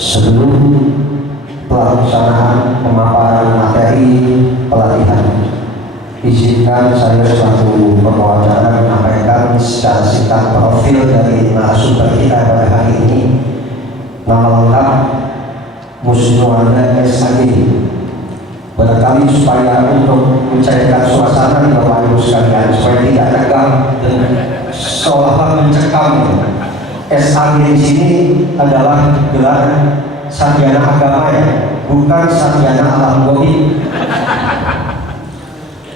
Sebelum pelaksanaan pemaparan materi pelatihan, izinkan saya selaku pembawa acara menyampaikan secara singkat profil dari narasumber kita pada hari ini. Nama lengkap Musnuanda SAG. Barangkali supaya untuk mencairkan suasana di Bapak Ibu sekalian, supaya tidak tegang dan seolah-olah mencekam. SAG di sini adalah gelar sarjana agama ya, bukan sarjana alam goib.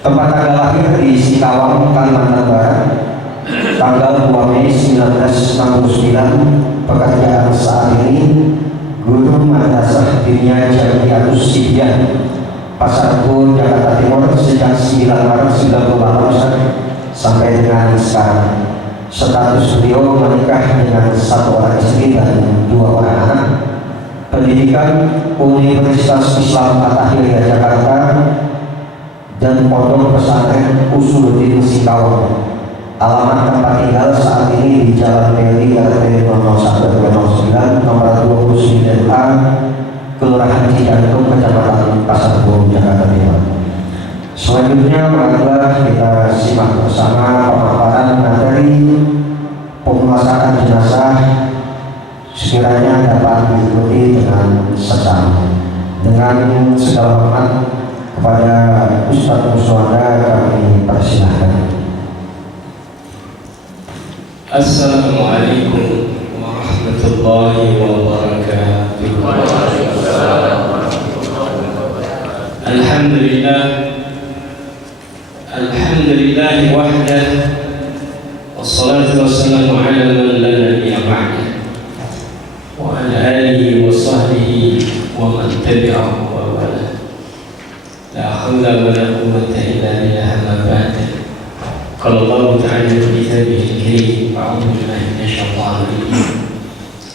Tempat tanggal lahir di Sikawang, Kalimantan Barat, tanggal 2 Mei 1969. Pekerjaan saat ini guru madrasah Diniyah Jamiatus Sibyan, Pasar Rebo, Jakarta Timur sejak 9 Maret 1998 sampai dengan sekarang. Status beliau menikah dengan 1 orang istri dan 2 orang anak. Pendidikan Universitas Islam At-Tahiriyah Jakarta dan Pondok Pesantren Usuluddin Sikawang. Alamat tempat tinggal saat ini di Jalan Meli RT 01/09 nomor 29A, Kelurahan Cijantung, Kecamatan Pasar Rebo, Jakarta Timur. Selanjutnya marilah kita simak bersama pemaparan materi pemulasaran jenazah, sekiranya dapat diikuti dengan seksama. Dengan segala hormat kepada Ustadz Musnuanda kami persilahkan. Assalamualaikum warahmatullahi wabarakatuh. Alhamdulillah wahdah, wassalatu wassalamu ala man la nabiyya ba'dah, wa ala alihi wa sahbihi wa man tabi'ahu wa wala. La hawla wa la quwwata illa billah, amma ba'd. Qala Allah ta'ala fi kitabihil karim, a'udzu billahi minasy syaithanir rajim.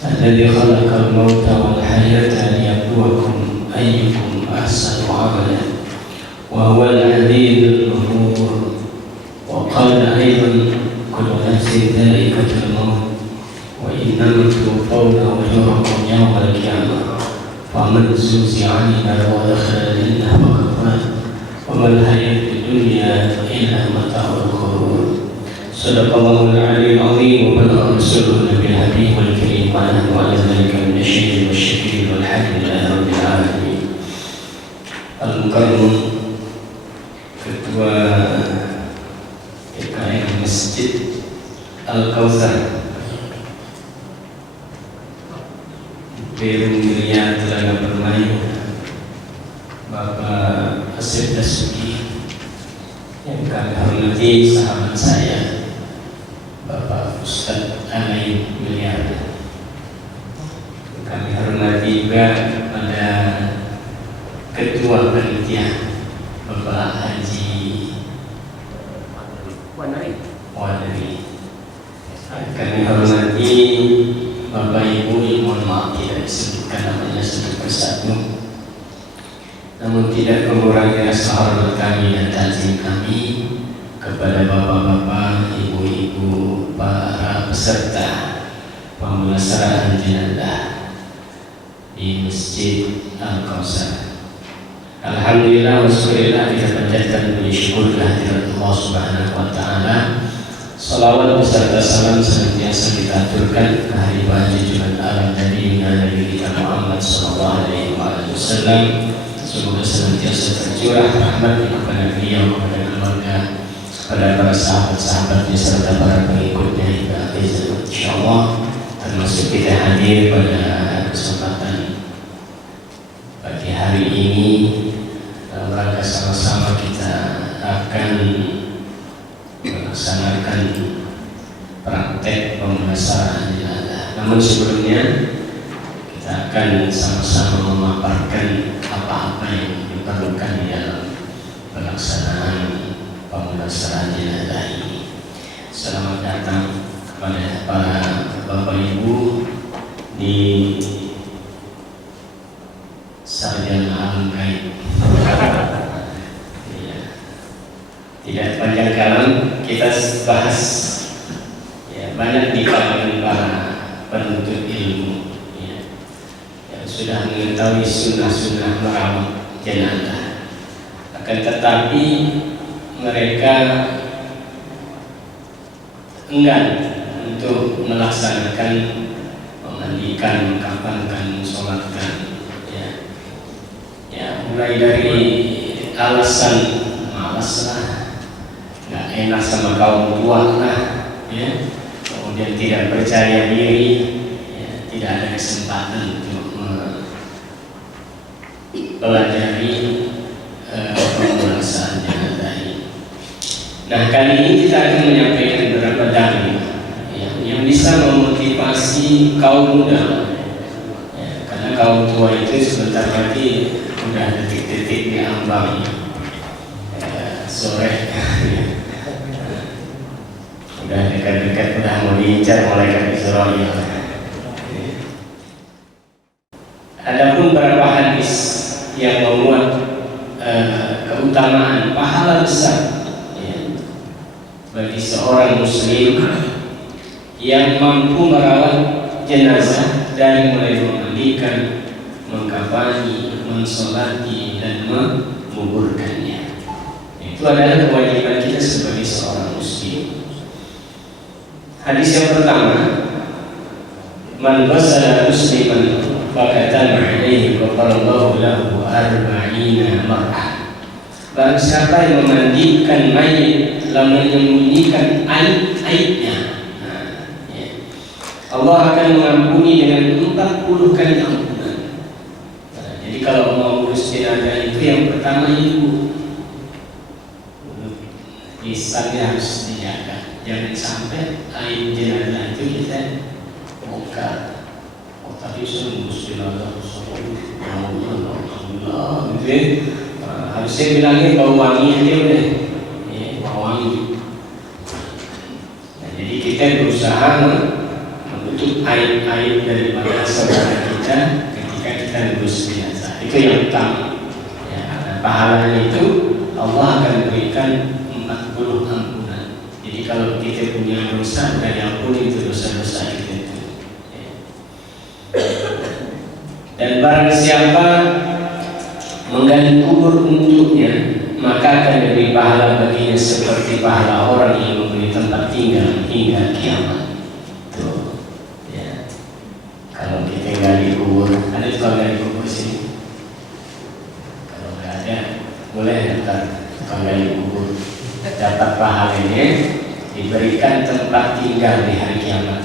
Alladzi khalaqal mauta wal hayata liyabluwakum ayyukum ahsanu 'amala wa huwal 'azizul ghafur. Wa qala aidan kullu nafsin dha'iqatul maut wa innama tuwaffawna ujurakum yawmal qiyamah faman zuhziha 'anil nar wa dakhala al-jannah faqad faz wa mal hayatud dunya illa mata'ul ghurur. Sadaqallahul 'aliyyul 'azim wa balagha rasulun nabiyil habib wal karim wa ala dzalika minasyaitonir wasyakirin walhamdulillahi rabbil alamin. Al-Mukarram Ketua PKM Masjid Al-Kautsar Perum Wilayah Telaga Permai, Bapak Asep Dasuki, yang kami hormati sahabat saya Bapak Ustadz Alain Miliar. Kami hormati juga pada Ketua Panitia Bapak Haji Wadari. Kami hormati Bapak Ibu yang mohon maaf tidak disebutkan namanya satu persatu, namun tidak mengurangi rasa hormat kami dan takzim kami kepada bapak-bapak, ibu-ibu, para peserta pemulasaran jenazah di Masjid Al-Kautsar. Alhamdulillah wa syukurillah, kita panjatkan puji syukur kehadirat Allah Subhanahu wa taala. Salawat beserta salam senantiasa kita aturkan ke hadirat junjungan alam Nabi kita Muhammad sallallahu alaihi wasallam. Semoga senantiasa tercurah rahmat kepada beliau, kepada keluarga, kepada para sahabat-sahabatnya serta para pengikutnya hingga akhir zaman, insyaallah. Termasuk kita hadir pada kesempatan pagi hari ini dalam rangka sama-sama kita akan melaksanakan praktek pemulasaran jenazah. Namun sebelumnya kita akan sama-sama memaparkan apa-apa yang diperlukan di dalam pelaksanaan pemulasaran jenazah ini. Selamat datang kepada para Bapak Ibu di sarjana alam gaib. Tidak panjang kalam, kita bahas ya, banyak di kalangan para penuntut ilmu. Ya. sudah mengetahui sunnah-sunnah merawat jenazah. Akan tetapi mereka enggan untuk melaksanakan memandikan, mengkafankan, mensolatkan. Ya, mulai dari alasan malas lah, nggak enak sama kaum tua lah, ya. Kemudian tidak percaya diri, ya, tidak ada kesempatan untuk mempelajari pemulasan jenazah ini. Nah, kali ini kita akan menyampaikan beberapa dalil, ya, yang bisa memotivasi kaum muda, ya, karena kaum tua itu sebentar lagi udah detik-detik diambang, sore. Udah dekat-dekat, udah mau diincar malaikat Israel. Adapun beberapa hadis yang memuat keutamaan pahala besar, ya, bagi seorang muslim yang mampu merawat jenazah dari mulai memandikan, mengkafani, mensolati, dan menguburkannya. Itu adalah kewajiban kita sebagai seorang muslim. Hadis yang pertama, man ghassala musliman fakatama alaihi ghafarallahu lahu arba'ina marrah. Barang siapa yang memandikan mayit lalu menyembunyikan aib-aibnya, Allah akan mengampuni dengan 40 kali ampunan. Jadi kalau mau urus jenazah itu yang pertama ibu, lisannya harus dijaga. Jangan sampai aib jenazah itu kita bongkar. Oh tadi saya ngurus jenazah, alhamdulillah, gitu ya. Harusnya bilangnya bau wangi aja udah, ya, bau wangi. Nah, jadi kita berusaha menutup aib-aib daripada saudara kita ketika kita ngurus jenazah. Itu yang utama. Ya, pahalanya itu Allah akan berikan 40 ampunan. Jadi kalau kita punya dosa, dan diampuni itu dosa-dosa kita itu. Dan barang siapa menggali kubur untuknya, maka akan diberi pahala baginya seperti pahala orang yang memberi tempat tinggal hingga kiamat. Tuh, ya. Kalau kita gali kubur, ada tukang gali kubur sini? Kalau nggak ada, boleh datang tukang gali kubur. Dapat pahalanya, diberikan tempat tinggal di hari kiamat.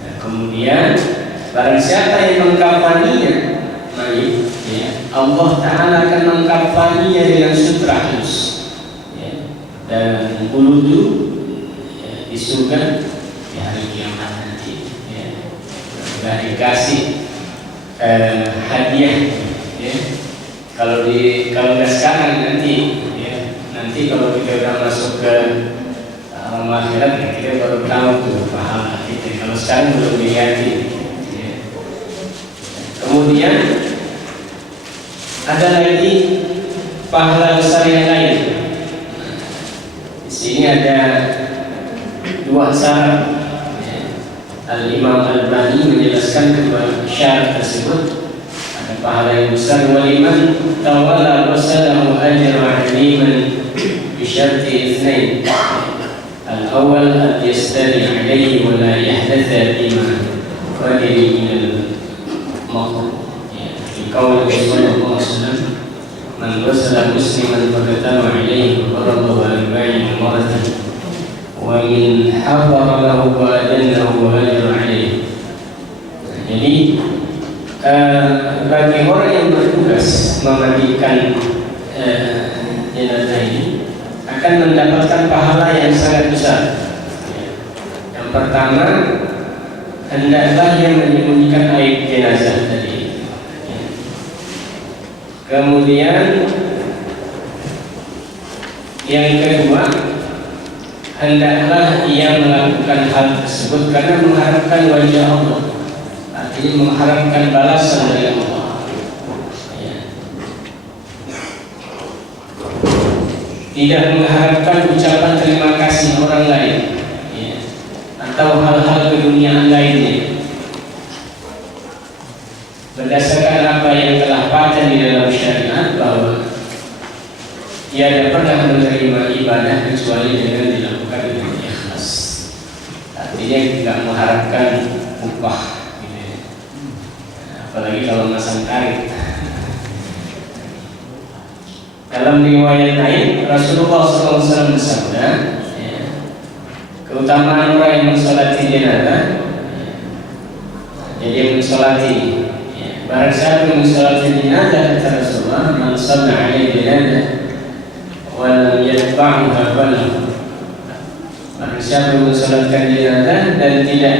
Nah, kemudian barang siapa yang mengkafaninya mayit, ya, Allah Ta'ala akan mengkafaninya dengan sutra halus, ya, dan buludu, ya, di surga di hari kiamat nanti, ya. Sudah dikasih hadiah, ya. Kalau nggak sekarang nanti kalau kita udah masuk ke alam akhirat, ya, kita baru tahu tuh pahala kita. Kalau sekarang belum dilihatin. Kemudian ada lagi pahala besar yang lain. Di sini ada dua syarat. Al-Imam Al-Bani menjelaskan kedua syarat tersebut. Ada pahala yang besar. Waliman tawalla wasalahu ajra 'aliman bi syarti itsnain. Al-awwal an yastari 'alaihi wa la yahdatha bima qadiri min Qaul sallallahu alaihi wasallam, man wasala musliman faqatama alaihi qaradahu arba'ina maratan wa min hafara lahu wa adannahu wa ajra alaihi. Jadi bagi orang yang bertugas memandikan jenazah ini akan mendapatkan pahala yang sangat besar. Yang pertama, hendaklah yang menyembunyikan aib jenazah tadi. Kemudian yang kedua, hendaklah ia melakukan hal tersebut karena mengharapkan wajah Allah, artinya mengharapkan balasan dari Allah, ya. Tidak mengharapkan ucapan terima kasih orang lain, ya, atau hal-hal keduniaan lainnya. nggak mengharapkan upah gitu ya. Apalagi kalau masang tarif. Dalam riwayat lain Rasulullah SAW bersabda, ya, keutamaan orang yang mensolati jenazah, jadi mensolati, ya, barang siapa yang mensolati jenazah kata Rasulullah, man shalla alaihi jenazah wa lam yatba'uha falahu. Barang siapa yang mensolatkan jenazah dan tidak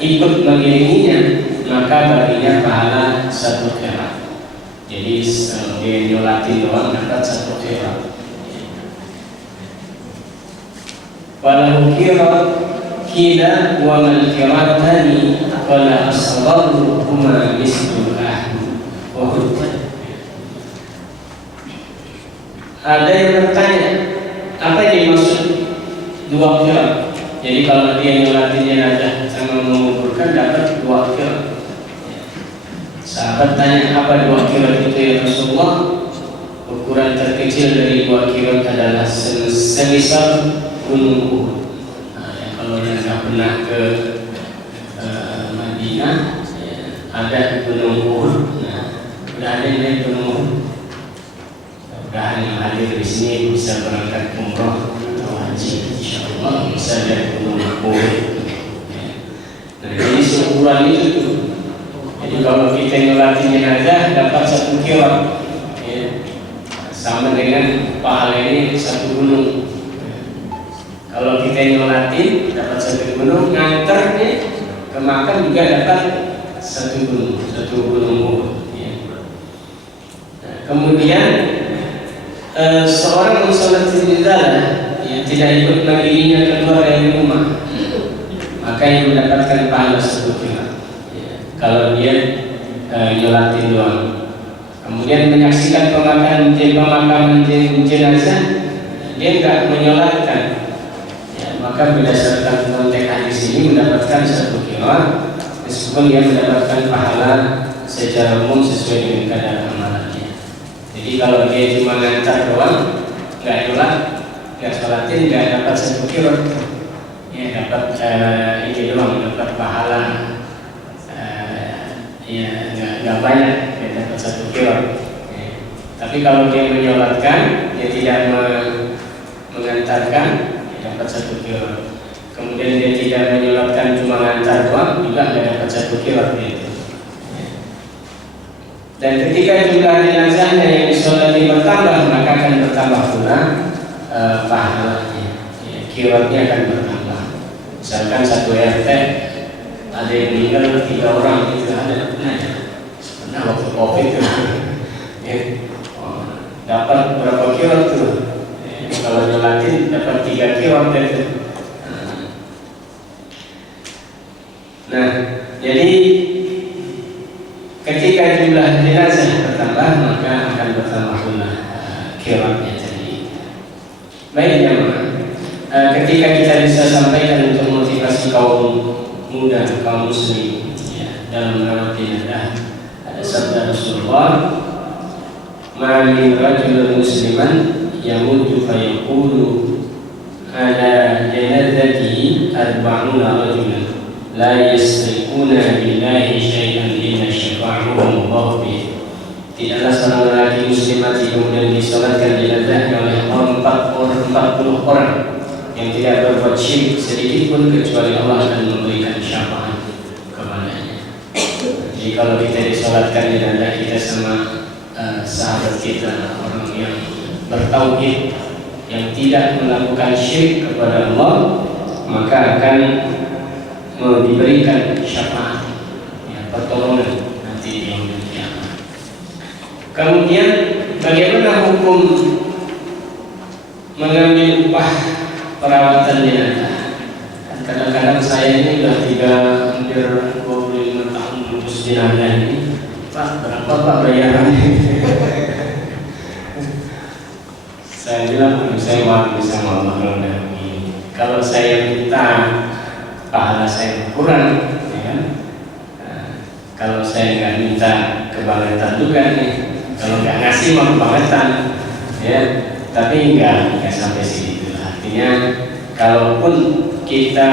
ikut mengiringinya, maka baginya pahala 1 qiraat. Jadi dia nyolatin doang dapat 1 qiraat. Walau qiraat kila wa mal qiratani wala asgharu huma mislu Uhud. Ada yang bertanya, apa yang dimaksud 2 qiraat? Jadi kalau dia nyolatin jenazah sama menguburkan dapat 2 qiraat. Sahabat tanya, apa 2 qiraat itu ya Rasulullah? Ukuran terkecil dari 2 qiraat adalah semisal gunung Uhud. Nah, ya, kalau yang nggak pernah ke Madinah, ya, ada gunung Uhud. Nah, udah ada yang naik gunung Uhud. Mudah-mudahan yang hadir di sini bisa berangkat umroh atau haji, insyaallah bisa lihat gunung Uhud. Ya. Nah, jadi seukuran itu tuh. Jadi kalau kita nyolatin jenazah dapat 1 qiraat, ya, sama dengan pahala ini 1 gunung. Kalau kita nyolatin dapat 1 gunung, nganternya ke makam juga dapat 1 gunung. Ya. Nah, kemudian seorang mensolati jenazah yang tidak ikut mengiringinya keluar dari rumah, maka yang mendapatkan pahala 1 qiraat. Kalau dia nyolatin doang, kemudian menyaksikan pemakaman jenazah, dia nggak menyolatkan, ya, maka berdasarkan konteks hadis ini mendapatkan 1 qiraat, meskipun dia mendapatkan pahala secara umum sesuai dengan kadar amalannya. Jadi kalau dia cuma ngantar doang, nggak nyolat, nggak sholatin, nggak dapat 1 qiraat, ya dapat ini doang, dapat pahala. Ya nggak banyak, dia dapat 1 qiraat. Ya. Tapi kalau dia menyolatkan, dia tidak mengantarkan, dia dapat 1 qiraat. Kemudian dia tidak menyolatkan, cuma mengantar doang, juga nggak dapat 1 qiraat itu. Ya. Dan ketika jumlah jenazahnya yang disolati bertambah, maka akan bertambah pula pahalanya. Ya, qiraatnya akan bertambah. Misalkan 1 RT ada yang meninggal 3 orang, itu ada pernah waktu COVID itu, ya, dapat berapa qiraat tuh? Ya, kalau nyolatin dapat 3 qiraat itu. Nah, jadi ketika jumlah jenazah bertambah, maka akan bertambah pula qiraatnya tadi. Baik ya, ketika kita bisa sampaikan untuk motivasi kaum muda, kaum muslim, ya, dalam merawat jenazah, ada sabda Rasulullah, ma min rajulin musliman yamutu fayaqulu ala janazatihi arba'una rajulan la yasriquna billahi syai'an illa syafa'ahum Allah bih. Tidaklah seorang lelaki muslim mati kemudian disolatkan jenazahnya oleh 40 orang yang tidak berbuat syirik sedikit pun kecuali Allah akan memberikan syafaat kepadanya. Jadi kalau kita disolatkan jenazah kita sama sahabat kita, orang yang bertauhid, yang tidak melakukan syirik kepada Allah, maka akan diberikan syafaat, ya, pertolongan nanti di yaumul qiyamah. Kemudian bagaimana hukum mengambil upah perawatan jenazah? Kadang-kadang saya ini sudah hampir 25 tahun ngurus jenazah ini. Pak, berapa Pak bayarannya? Saya bilang, saya malu sama Allah kalau saya minta pahala saya kurang, ya kan? Kalau saya nggak minta kebangetan juga nih, kalau nggak ngasih mah kebangetan, ya. Tapi nggak sampai segitu. Artinya, kalaupun kita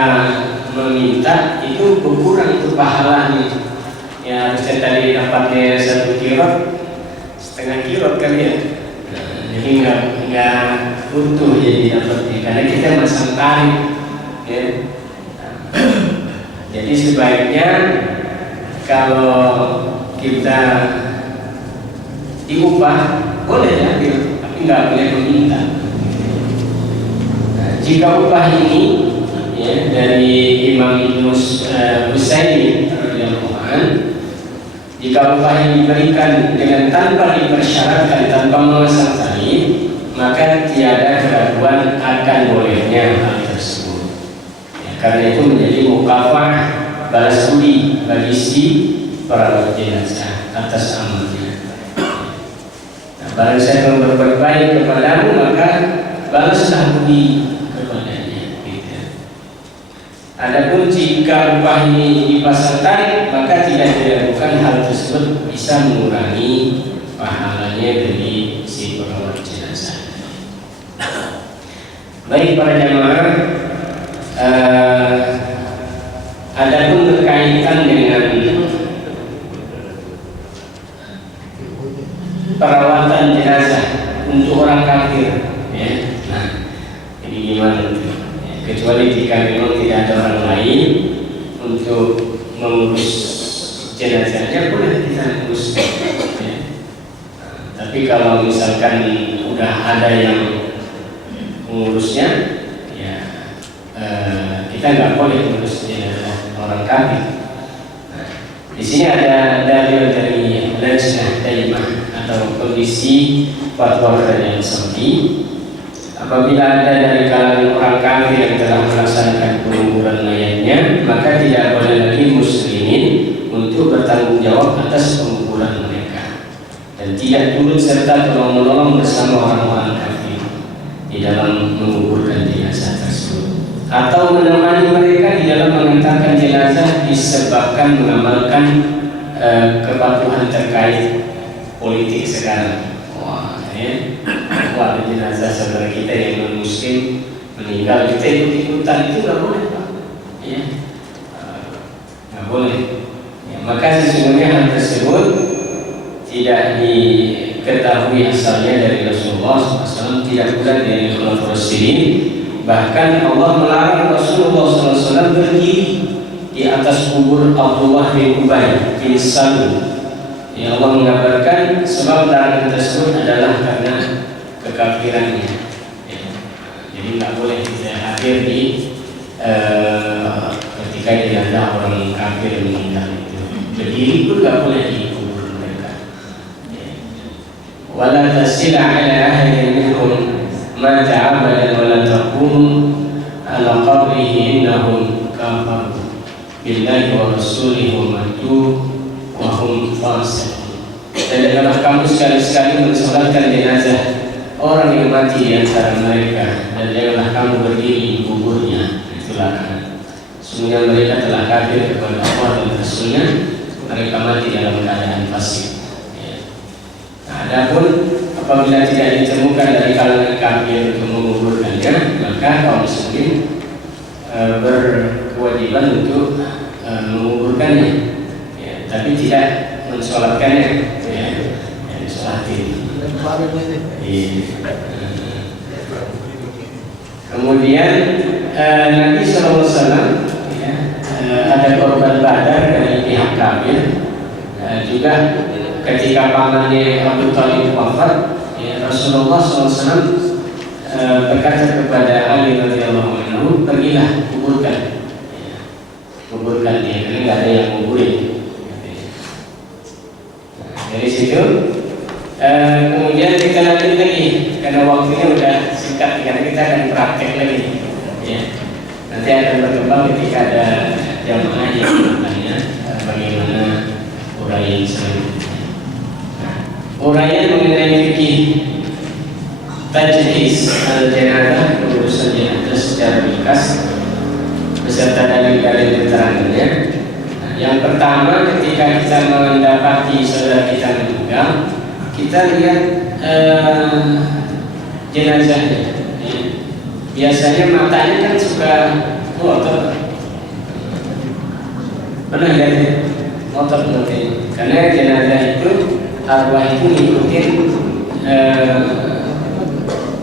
meminta itu berkurang itu pahalanya. Ya harusnya tadi dapatnya 1 kirot, setengah kirot kali ya. Jadi nggak utuh jadi dapatnya karena kita masang tarif. Ya. Jadi sebaiknya kalau kita diupah boleh diambil, tapi nggak boleh meminta. Jika upah ini ya, dari Imam Ibnu Husaini radhiyallahu anhu, jika upah ini diberikan dengan tanpa dipersyaratkan, tanpa memasang tarif, maka tiada keraguan akan bolehnya hal tersebut. Ya, karena itu menjadi mukafah balas budi bagi si perawat jenazah atas amalnya. Nah, barang siapa berbuat baik kepadamu, maka balaslah budi kepadanya. Gitu. Adapun jika upah ini dipasang tarif, maka tidak diragukan hal tersebut bisa mengurangi pahalanya dari si perawat jenazah. Baik para jamaah, adapun berkaitan dengan perawatan jenazah untuk orang kafir, ya. Nah, ini gimana? Kecuali jika memang tidak ada orang lain untuk mengurus jenazahnya, boleh kita urus. Ya. Tapi kalau misalkan udah ada yang mengurusnya, ya kita nggak boleh mengurus jenazah orang kafir. Nah, di sini ada dalil dari Lajnah Daimah atau kondisi fatwa Kerajaan Saudi. Apabila ada dari kalangan orang kafir yang telah melaksanakan penguburan mayatnya, maka tidak boleh lagi muslimin untuk bertanggung jawab atas penguburan mereka dan tidak turut serta tolong-menolong bersama orang-orang kafir di dalam menguburkan jenazah tersebut, atau menemani mereka di dalam mengantarkan jenazah disebabkan mengamalkan kepatuhan terkait politik sekarang. Wah, ada jenazah saudara kita yang non muslim meninggal, kita ikut-ikutan, itu nggak boleh, Pak. Ya, nggak boleh. Ya, maka sesungguhnya hal tersebut tidak diketahui asalnya dari Rasulullah SAW, tidak pula dari Khulafaur Rasyidin. Bahkan Allah melarang Rasulullah SAW berdiri di atas kubur Abdullah bin Ubay bin Salul. Ya, Allah mengabarkan sebab larangan tersebut adalah karena kekafirannya. Ya, jadi nggak boleh kita hadir di ketika jenazah orang kafir meninggal itu. Berdiri pun nggak boleh di kubur mereka. Wala tasila ala ahadin minhum ma ta'abadan wala taqum ala qabrihi innahum kafaru billahi wa rasulihi wa matu wa hum fasiqun. Dan janganlah kamu sekali-sekali mensolatkan jenazah orang yang mati di antara mereka, dan janganlah kamu berdiri di kuburnya. Itu larangan. Sesungguhnya mereka telah kafir kepada Allah dan Rasulnya, mereka mati dalam keadaan fasik. Ya. Nah, adapun apabila tidak ditemukan dari kalangan kafir untuk menguburkannya, maka kaum muslimin berkewajiban untuk menguburkannya, ya, tapi tidak mensolatkannya, ya, disolatin. Kemudian Nabi SAW, ya, ada korban Badar dari pihak kafir. Juga ketika pamannya Abu Thalib wafat, ya, Rasulullah SAW berkata kepada Ali radhiyallahu anhu, pergilah kuburkan, ya, kuburkan dia, karena nggak ada yang kuburin. Dari situ kemudian kita lanjut lagi karena waktunya udah singkat, karena kita akan praktek lagi, ya. Nanti akan berkembang ketika ada jamaah yang bertanya bagaimana uraian selanjutnya. Uraian mengenai fikih tajhiz al-janazah, pengurusan jenazah secara ringkas beserta dalil-dalil keterangannya. Yang pertama, ketika kita mendapati saudara kita meninggal, kita lihat jenazahnya. Biasanya matanya kan suka melotot, Pernah lihat ya? Motor nanti. Karena jenazah itu arwah itu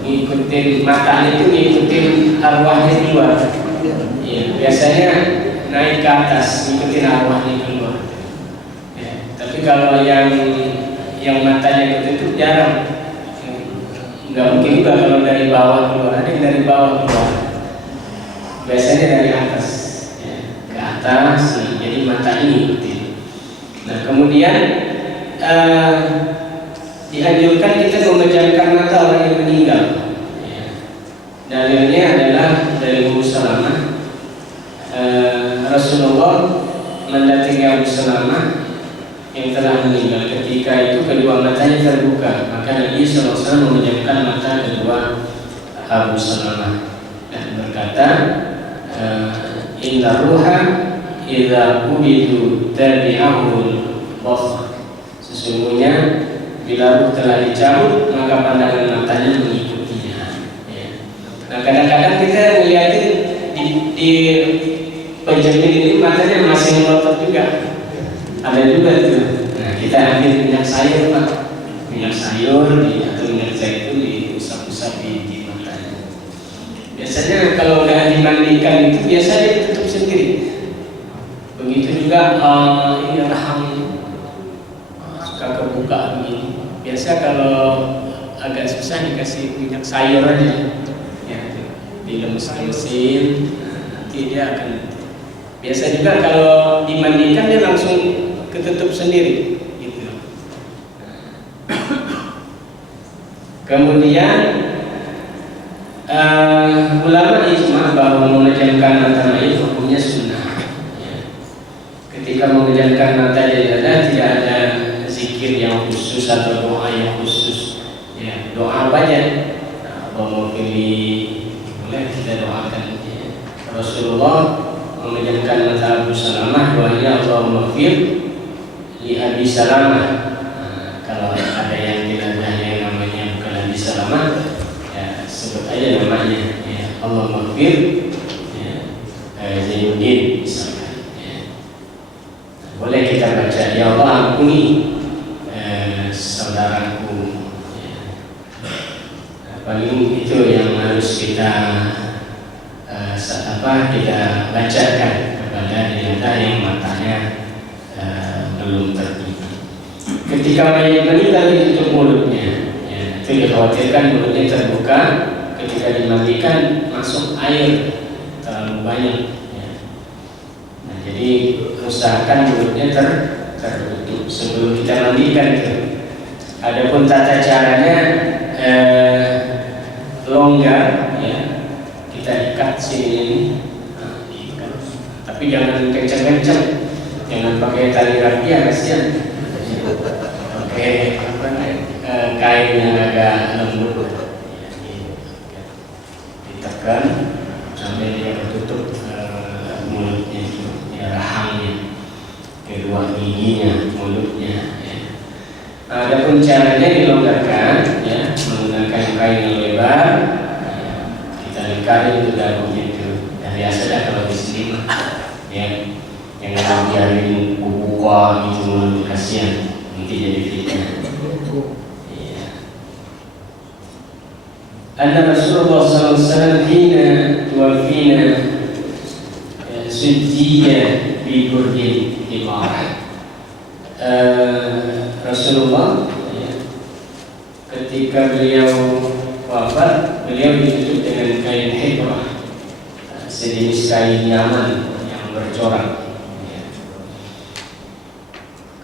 ngikutin matanya itu ngikutin arwahnya keluar. Ya, biasanya naik ke atas ngikutin arwahnya keluar. Ya, tapi kalau yang matanya ketutup jarang. Nggak mungkin juga kalau dari bawah keluar, ada yang dari bawah keluar. Biasanya dari atas, ya, ke atas, jadi mata ini ngikutin. Nah kemudian dianjurkan kita memejamkan mata orang yang meninggal. Ya. Dalilnya adalah dari Abu Salamah. Rasulullah mendatangi Abu Salamah yang telah meninggal. Ketika itu kedua matanya terbuka, maka Nabi SAW memejamkan mata kedua Abu Salamah dan berkata, Inna ruha idza qubidu tabi'ahul basar. Sesungguhnya bila ruh telah dicabut, maka pandangan matanya mengikutinya. Ya. Nah kadang-kadang kita melihatin di penjamin ini matanya masih melotot juga. Ada juga tuh. Nah kita ambil minyak sayur Pak, minyak sayur atau minyak zaitun diusap-usap di matanya. Biasanya kalau udah dimandikan itu biasanya ditutup sendiri. Begitu juga ini rahang suka kebuka begini. Biasa kalau agak susah dikasih minyak sayur aja, ya, dilemes-lemesin, nanti dia akan. Biasa juga kalau dimandikan dia langsung ketutup sendiri, gitu. Kemudian ulama ijma bahwa memejamkan mata mayit hukumnya sunnah. Ya. Ketika memejamkan mata jenazah tidak ada zikir yang khusus atau doa yang khusus. Ya, doa apa aja? Allahumma pilih boleh kita doakan. Ya. Rasulullah memejamkan mata Abu Salamah doanya Allahumma fir li Abi Salamah. Kalau ada yang jenazah yang namanya bukan Abi Salamah, ya sebut aja namanya, ya, Allahumma fir ya, Zainuddin misalkan. Ya. Boleh kita baca, ya Allah ampuni saudaraku. Ya. Paling itu yang harus kita kita bacakan kepada jenazah yang matanya belum tertutup. Ketika mayat meninggal ditutup mulutnya, ya, itu dikhawatirkan mulutnya terbuka. Ketika dimandikan masuk air terlalu banyak. Ya. Nah, jadi usahakan mulutnya tertutup sebelum kita mandikan itu. Adapun tata caranya longgar, ya, kita ikat sini ini, ikat. Tapi jangan kencang-kencang, jangan pakai tali rapia kasihan. Pakai kain yang agak lembut, ditekan sampai dia tertutup mulutnya, ya, rahangnya, kedua giginya, mulutnya. Ya. Adapun caranya dilonggarkan, ya, menggunakan kain yang lebar. Kali itu udah begitu, dan biasa dah kalau di sini, ya, jangan biarin buka gitu, kasihan, nanti jadi fitnah. Ya. Anna Rasulullah SAW hina tuwafina sujjiyya bi burdin imarah. Rasulullah, ya, ketika beliau wafat, beliau ditutup dengan kain hibrah, sejenis kain Yaman yang bercorak.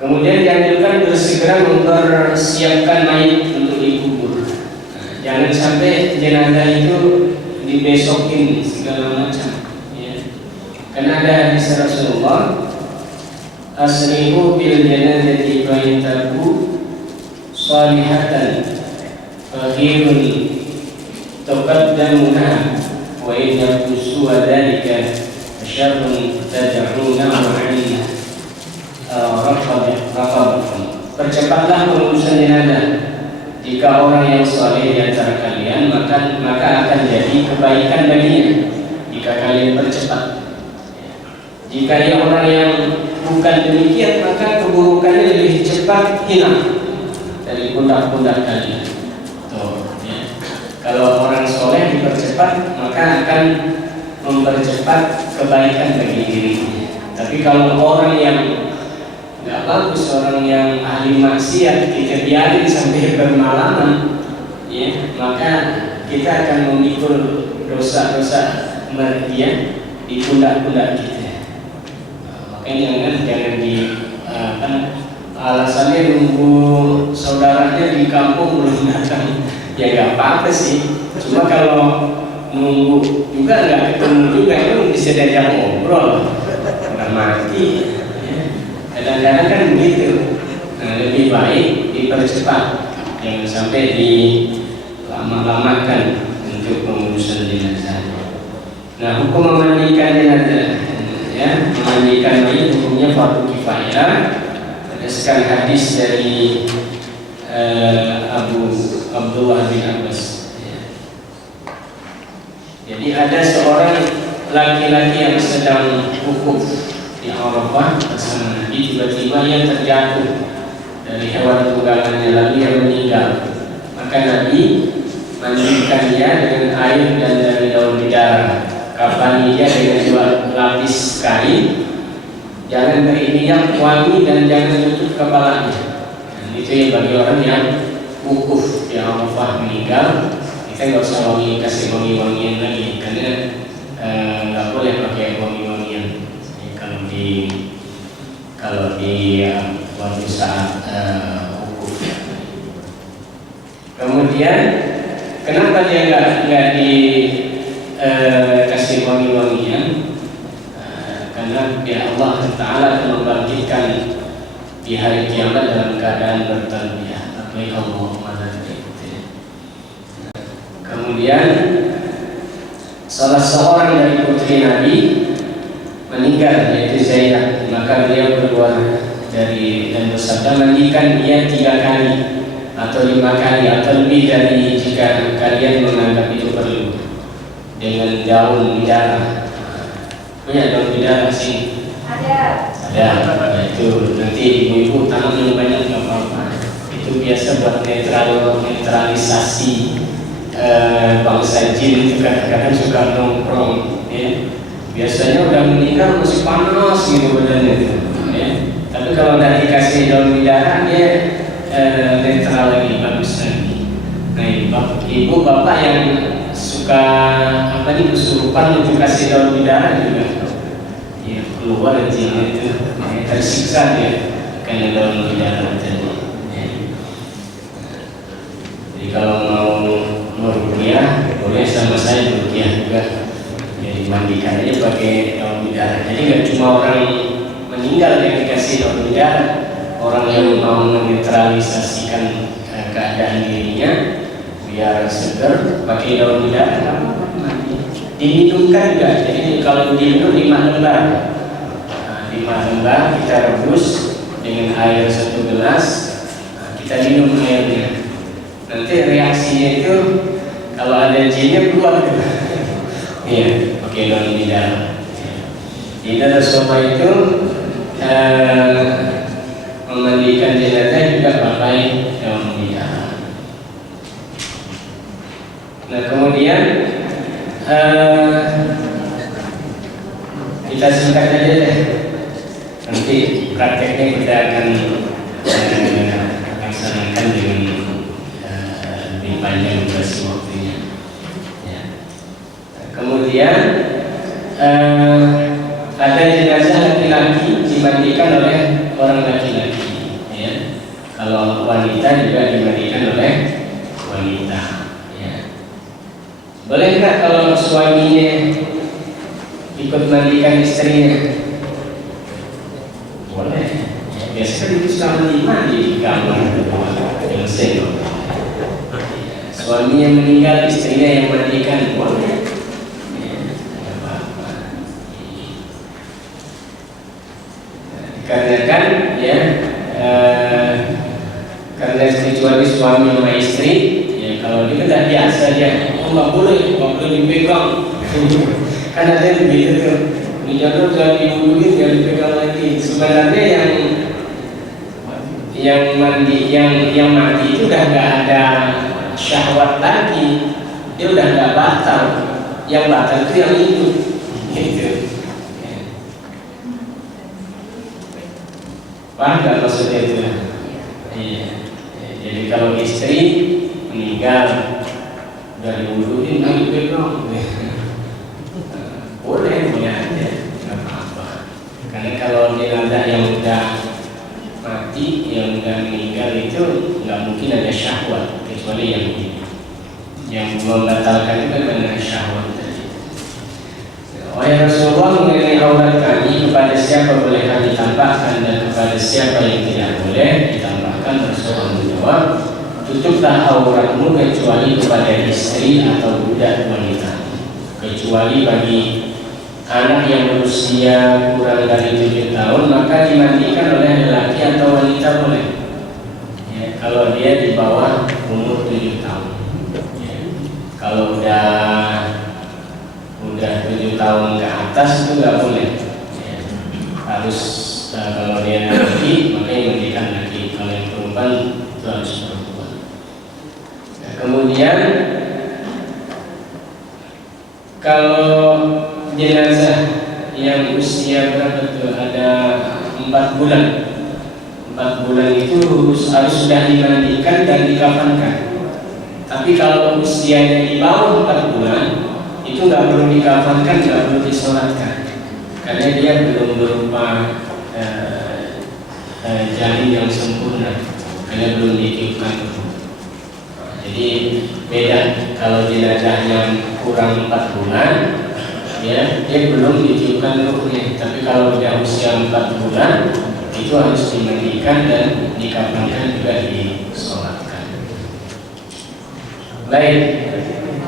Kemudian dianjurkan bersegera mempersiapkan mayit untuk dikubur. Jangan sampai jenazah itu dibesokin segala macam. Ya. Karena ada hadis Rasulullah, asrihu bil janazati fa in taku salihatan fakhirun تقدمنا وإن يقصوا ذلك شر تدعونه عنه رقبكم. Percepatlah pengurusan jenazah. Jika orang yang saleh di antara kalian, maka akan jadi kebaikan baginya jika kalian percepat. Jika ia orang yang bukan demikian, maka keburukannya lebih cepat hilang dari pundak-pundak kalian. Tuh, ya. Kalau orang soleh dipercepat, maka akan mempercepat kebaikan bagi dirinya. Tapi kalau orang yang nggak bagus, orang yang ahli maksiat, kita biarin sampai bermalaman, ya, maka kita akan memikul dosa-dosa dia di pundak-pundak kita. Makanya jangan di alasannya nunggu saudaranya di kampung belum datang, ya nggak apa-apa sih. Cuma kalau nunggu juga nggak ketemu juga, itu bisa diajak ngobrol, udah mati. Kadang-kadang kan begitu. Nah, lebih baik dipercepat, jangan sampai dilama-lamakan untuk pengurusan jenazah. Nah, hukum memandikan jenazah, ya, memandikan mayit hukumnya fardu kifayah berdasarkan hadis dari Abu Abdullah bin Abbas. Ya. Jadi ada seorang laki-laki yang sedang wukuf di Arafah bersama Nabi, tiba-tiba ia terjatuh dari hewan tunggangannya lalu ia meninggal. Maka Nabi mandikan dia dengan air dan dari daun bidara, kafani dia dengan 2 lapis kain, jangan beri minyak wangi dan jangan tutup kepalanya. Dan itu yang bagi orang yang wukuf di Arafah meninggal, kita nggak usah kasih wangi-wangian lagi, karena nggak boleh pakai wangi-wangian kalau di waktu saat wukuf. Kemudian kenapa dia nggak dikasih wangi-wangian? Karena ya Allah Taala akan membangkitkan di hari kiamat dalam keadaan bertalbiyah. Kemudian salah seorang dari putri Nabi meninggal, yaitu Zainab, maka beliau keluar dari dan bersabda, mandikan dia 3 kali atau 5 kali atau lebih dari jika kalian menganggap itu perlu, dengan daun bidara. Punya daun bidara sih? Ada. Nah, itu nanti ibu-ibu tanam yang banyak nggak apa-apa. Itu biasa buat netralisasi bangsa jin itu kadang-kadang suka nongkrong, ya. Biasanya udah meninggal masih panas gitu badannya, ya. Tapi kalau udah dikasih daun bidara dia netral lagi, bagus lagi. Nah, ibu bapak yang suka kesurupan itu kasih daun bidara juga, ya, keluar jinnya itu, tersiksa dia karena daun bidara tadi. Ya. Jadi kalau mau ruqyah boleh sama saya ruqyah juga. Jadi mandikan aja pakai daun bidara. Jadi nggak cuma orang meninggal yang dikasih daun bidara, orang yang mau menetralisasikan keadaan dirinya biar seger pakai daun bidara. Diminumkan juga. Jadi kalau diminum 5 lembar. Nah, 5 lembar kita rebus dengan air 1 gelas. Nah, kita minum airnya. Nanti reaksinya itu kalau ada jinnya keluar. Iya, pakai daun bidara. Di dalam sofa itu memandikan jenazah juga pakai daun bidara. Nah, kemudian kita singkat aja deh. Nanti prakteknya kita akan laksanakan dengan lebih panjang durasi waktunya. Ya. Kemudian ada jenazah laki-laki dimandikan oleh orang laki-laki, ya. Kalau wanita juga dimandikan oleh wanita, ya. Boleh nggak kalau suaminya ikut mandikan istrinya? Boleh. Ya, biasanya itu sama mandi di kamar yang sengok. Suaminya meninggal, istrinya yang mandikan, boleh. Karena kan ya karena kecuali suami sama istri, ya kalau dia tidak biasa dia nggak boleh dipegang. Kan ada yang begitu tuh, Dijodoh jangan diwuduin, jangan dipegang lagi. Sebenarnya yang mati itu udah nggak ada syahwat lagi, dia udah nggak batal. Yang batal itu yang hidup, gitu. Paham nggak maksudnya itu? Iya. Jadi kalau istri meninggal udah diwuduin, lagi pegang, boleh aja, nggak apa-apa. Karena kalau jenazah yang udah mati, yang udah meninggal itu nggak mungkin ada syahwat kecuali yang ini. Yang membatalkan itu karena syahwat tadi. Wahai Rasulullah, mengenai aurat kami, kepada siapa boleh kami tambahkan dan kepada siapa yang tidak boleh ditambahkan, Rasulullah menjawab, tutuplah auratmu kecuali kepada istri atau budak wanita, kecuali bagi anak yang berusia kurang dari 7 tahun, maka dimandikan oleh lelaki atau wanita boleh. Ya, kalau dia di bawah umur 7 tahun. Ya, kalau udah 7 tahun ke atas itu nggak boleh. Ya, harus kalau dia laki maka dimandikan laki. Kalau yang perempuan itu harus perempuan. Nah, kemudian kalau jenazah yang usia berapa tuh, ada 4 bulan. 4 bulan itu harus sudah dimandikan dan dikafankan. Tapi kalau usianya di bawah 4 bulan itu nggak perlu dikafankan, nggak perlu disolatkan, karena dia belum berupa janin yang sempurna, karena belum ditiupkan. Jadi beda kalau jenazahnya kurang 4 bulan, ya dia belum ditiupkan ruhnya. Tapi kalau dia usia 4 bulan itu harus dimandikan dan dikafankan, juga disolatkan. Baik,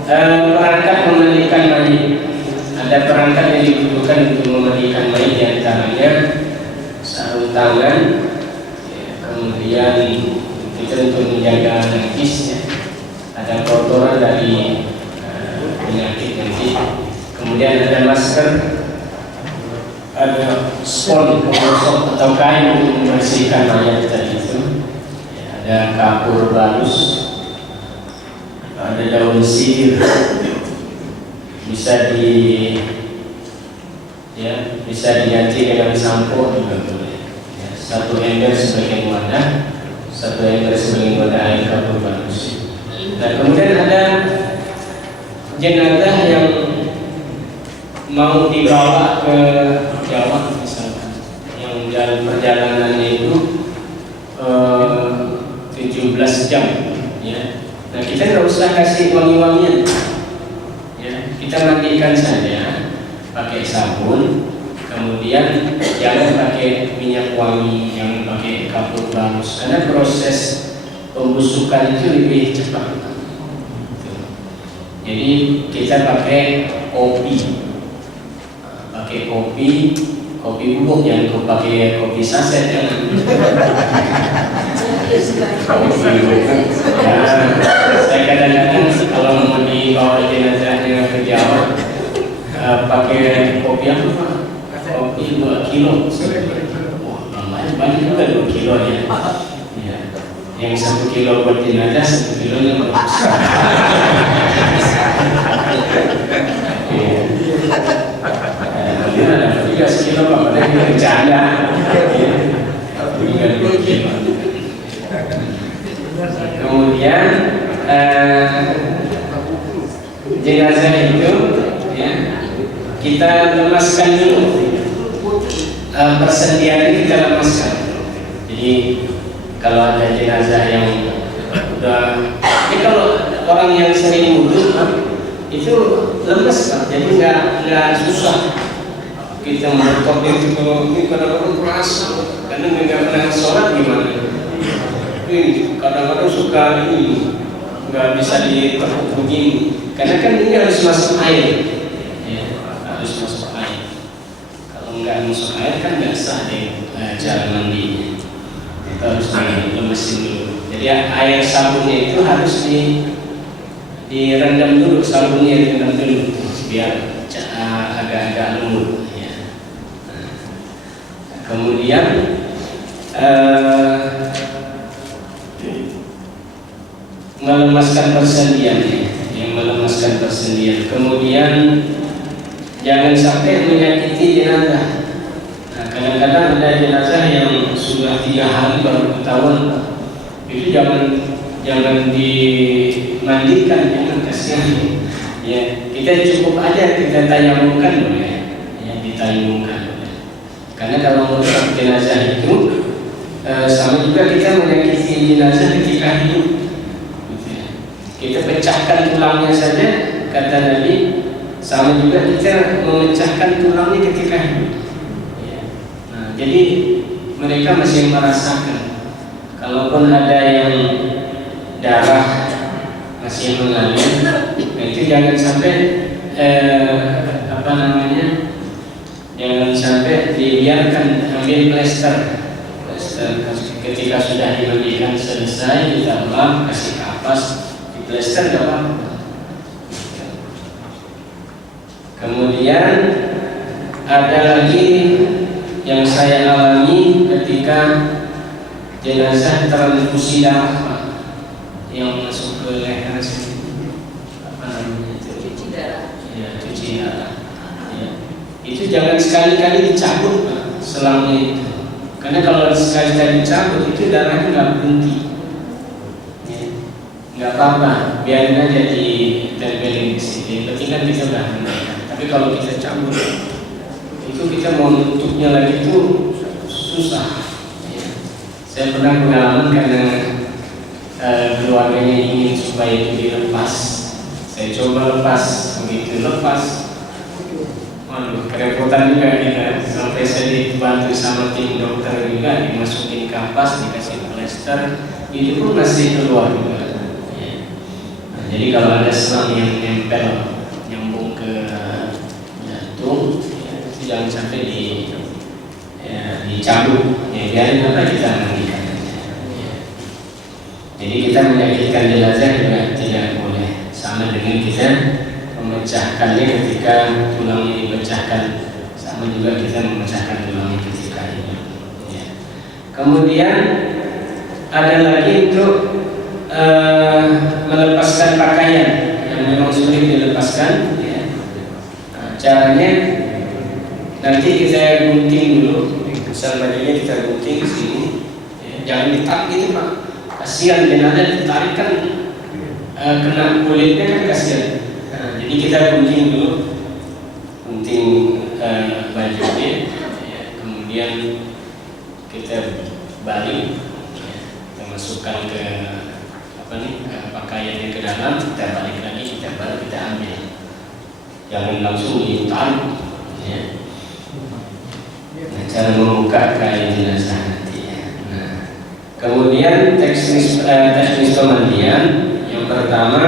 perangkat memandikan mayit. Ada perangkat yang dibutuhkan untuk memandikan mayit, diantaranya sarung tangan, ya, kemudian kita untuk menjaga najisnya, ada kotoran dari penyakit nanti. Kemudian ada masker, ada spons pengosok atau kain untuk membersihkan mayat tadi itu, ya, ada kapur balus, ada daun sirih, bisa diganti dengan sampo juga boleh. Ya, 1 ember sebagai wadah, 1 ember sebagai wadah air kapur balus. Nah, kemudian ada jenazah yang mau dibawa ke Jawa misalkan, yang dalam perjalanannya itu 17 jam, ya. Nah, kita nggak usah kasih wangi-wangian, ya. Kita mandikan saja pakai sabun, kemudian jangan pakai minyak wangi, jangan pakai kapur balus, karena proses pembusukan itu lebih cepat. Jadi kita pakai kopi bubuk, jangan pakai kopi saset, ya. Kopi bubuk. Ya, saya kadang-kadang kalau mau dibawa jenazahnya ke Jawa, pakai kopi apa, Pak? Kopi 2 kilo. Wah, lumayan banyak juga 2 kilo, ya. Ya. Yang 1 kilo buat jenazah, 1 kilonya bagus. Ada juga sekilo, Pak, padahal kita bercanda. Kemudian jenazah itu, ya, kita lemaskan dulu. Persendian kita lemaskan. Jadi kalau ada jenazah yang udah, kalau orang yang sering wudhu itu lemes, Pak. Jadi nggak susah kita menutup itu. Kalau ini kadang-kadang keras, karena nggak pernah sholat gimana? Ini kadang-kadang suka ini nggak bisa ditekuk begini, karena kan ini harus masuk air, ya, harus masuk air. Kalau nggak masuk air kan nggak sah deh cara mandinya. Kita harus dilemesin dulu. Jadi air sabunnya itu harus direndam dulu, sabunnya direndam dulu biar agak-agak lembut, ya. Kemudian melemaskan persendian, yang melemaskan persendian. Kemudian jangan sampai menyakiti jenazah. Nah, kadang-kadang ada jenazah yang sudah 3 hari baru ketahuan, itu jangan dimandikan, jangan, kasihan. Ya, kita cukup aja kita tayamumkan boleh, ya, ditayamumkan boleh. Karena kalau merusak jenazah itu sama juga kita menyakiti jenazah ketika hidup. Gitu ya. Kita pecahkan tulangnya saja, kata Nabi, sama juga kita memecahkan tulangnya ketika hidup. Ya. Nah, jadi mereka masih merasakan. Kalaupun ada yang darah masih mengalir, nah itu jangan sampai jangan sampai dibiarkan, ambil plester. Ketika sudah dimandikan selesai, kita lap, kasih kapas, di plester, gak apa-apa. Kemudian ada lagi yang saya alami ketika jenazah transfusi darah, yang masuk ke leher sini, apa namanya itu? Cuci darah. Ya, cuci darah. Ya. Itu jangan sekali-kali dicabut, Pak, selangnya itu. Karena kalau sekali-kali dicabut itu darahnya nggak berhenti. Ya. Nggak apa-apa, biarin aja ditempelin di sini. Berarti kan kita udah menaikkan. Tapi kalau kita cabut, itu kita mau nutupnya lagi itu susah. Saya pernah pengalaman karena keluarganya ingin supaya itu dilepas. Saya coba lepas, begitu lepas, waduh, kerepotan juga ya. Sampai saya dibantu sama tim dokter juga, dimasukin kapas, dikasih plester, itu pun masih keluar juga. Ya. Nah, jadi kalau ada selang yang nempel, nyambung ke jantung, ya, jangan sampai dicabut. Ya, biarin apa kita mandikan. Ya. Jadi kita menyakitkan jenazah juga tidak boleh. Sama dengan kita memecahkannya ketika tulangnya dipecahkan, sama juga kita memecahkan tulangnya ketika hidup. Ya. Kemudian ada lagi untuk melepaskan pakaian yang memang sulit dilepaskan. Ya. Nah, caranya nanti kita gunting dulu. Misal bajunya kita gunting di sini, ya, jangan ditarik gitu, Pak. Kasihan jenazah ditarik kan kena kulitnya kan kasihan. Nah, jadi kita gunting dulu, gunting bajunya, ya, kemudian kita balik, ya, kita masukkan ke pakaiannya ke dalam, kita balik lagi, kita baru kita ambil. Jangan langsung ditarik. Ya. Cara membuka kain jenazah nanti. Nah, kemudian teknis pemandian yang pertama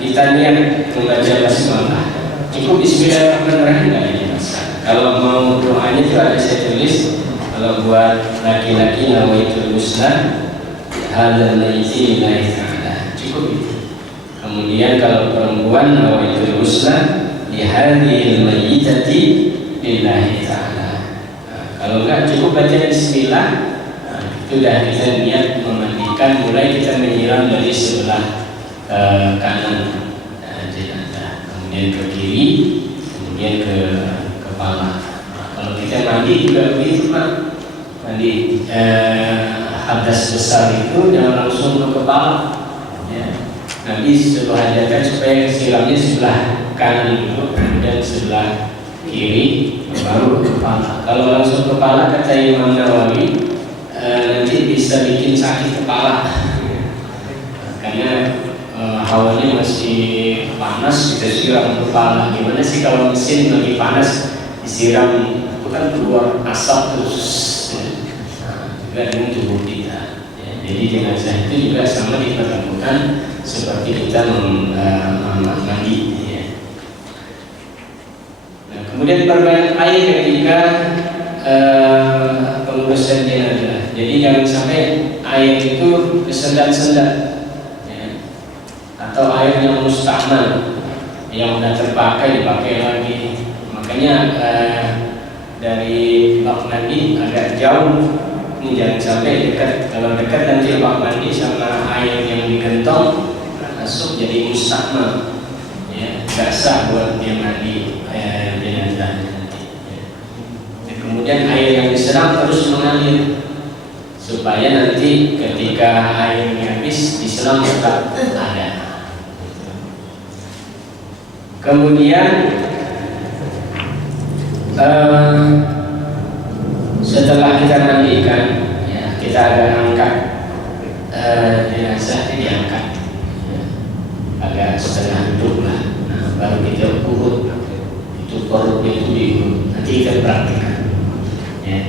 kita niat membaca basmalah. Cukup Bismillahirrahmanirrahim nggak ini mas. Kalau mau doanya itu ada saya tulis. Kalau buat laki-laki nawaitul musnah hadzal mayyiti lillahi ta'ala. Cukup itu. Kemudian kalau perempuan nawaitul musnah li hadhil mayyitati lillahi ta'ala. Nah, kalau enggak cukup baca bismillah. Nah, itu dah kita niat memandikan, mulai kita menyiram dari sebelah kanan jenazah, kemudian ke kiri, kemudian ke kepala. Nah, kalau kita mandi juga begitu, Pak. Mandi hadas besar itu jangan langsung ke kepala. Ya. Nabi suruh ajarkan supaya siramnya sebelah kanan dulu, kemudian sebelah kiri, baru kepala. Kalau langsung kepala, kata Imam Nawawi, nanti bisa bikin sakit kepala. Karena hawanya masih panas, kita siram kepala. Gimana sih kalau mesin lagi panas disiram, itu kan keluar asap terus. Juga dengan tubuh kita. Ya, jadi jenazah itu juga sama diperlakukan seperti kita mandi. Ya. Nah, kemudian perbanyak air ketika pengurusan jenazah. Jadi jangan sampai air itu kesendat-sendat, ya. Atau air yang mustahmal, yang sudah terpakai dipakai lagi. Makanya dari bak mandi agak jauh. Ini jangan sampai dekat. Kalau dekat nanti bak mandi sama air yang digentong masuk jadi mustakmal, ya, nggak sah buat dia mandi jenazah nanti. Ya. Dan kemudian air yang diserap terus mengalir supaya nanti ketika airnya habis diselam tetap ada. Kemudian setelah kita mandikan, ya, kita agak angkat jenazah, diangkat, ya, agak setengah duduk lah. Nah, baru kita urut, itu perutnya itu diurut. Nanti kita praktikkan, ya.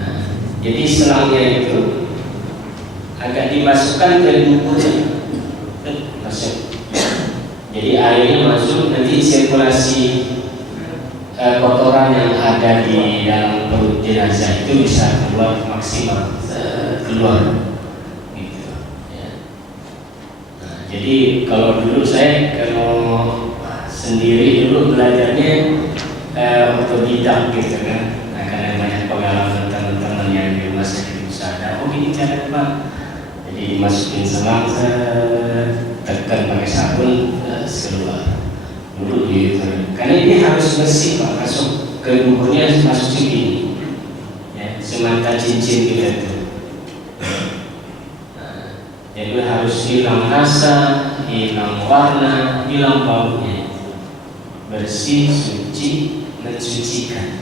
Nah, jadi selangnya itu agak dimasukkan ke duburnya, masuk. Jadi airnya masuk, nanti sirkulasi kotoran yang ada di dalam perut jenazah itu bisa keluar maksimal, keluar gitu, ya. Nah, jadi kalau dulu saya sendiri dulu belajarnya otodidak gitu kan. Nah, karena banyak pengalaman teman-teman yang di rumah sakit usaha, oh ini cara Pak, jadi dimasukin selang, tekan pakai sabun, keluar dulu gitu. Karena ini harus bersih Pak, masuk ke duburnya, masuk sini, ya, semata cincin kita itu. Nah, jadi harus hilang rasa, hilang warna, hilang baunya, bersih, suci, mensucikan.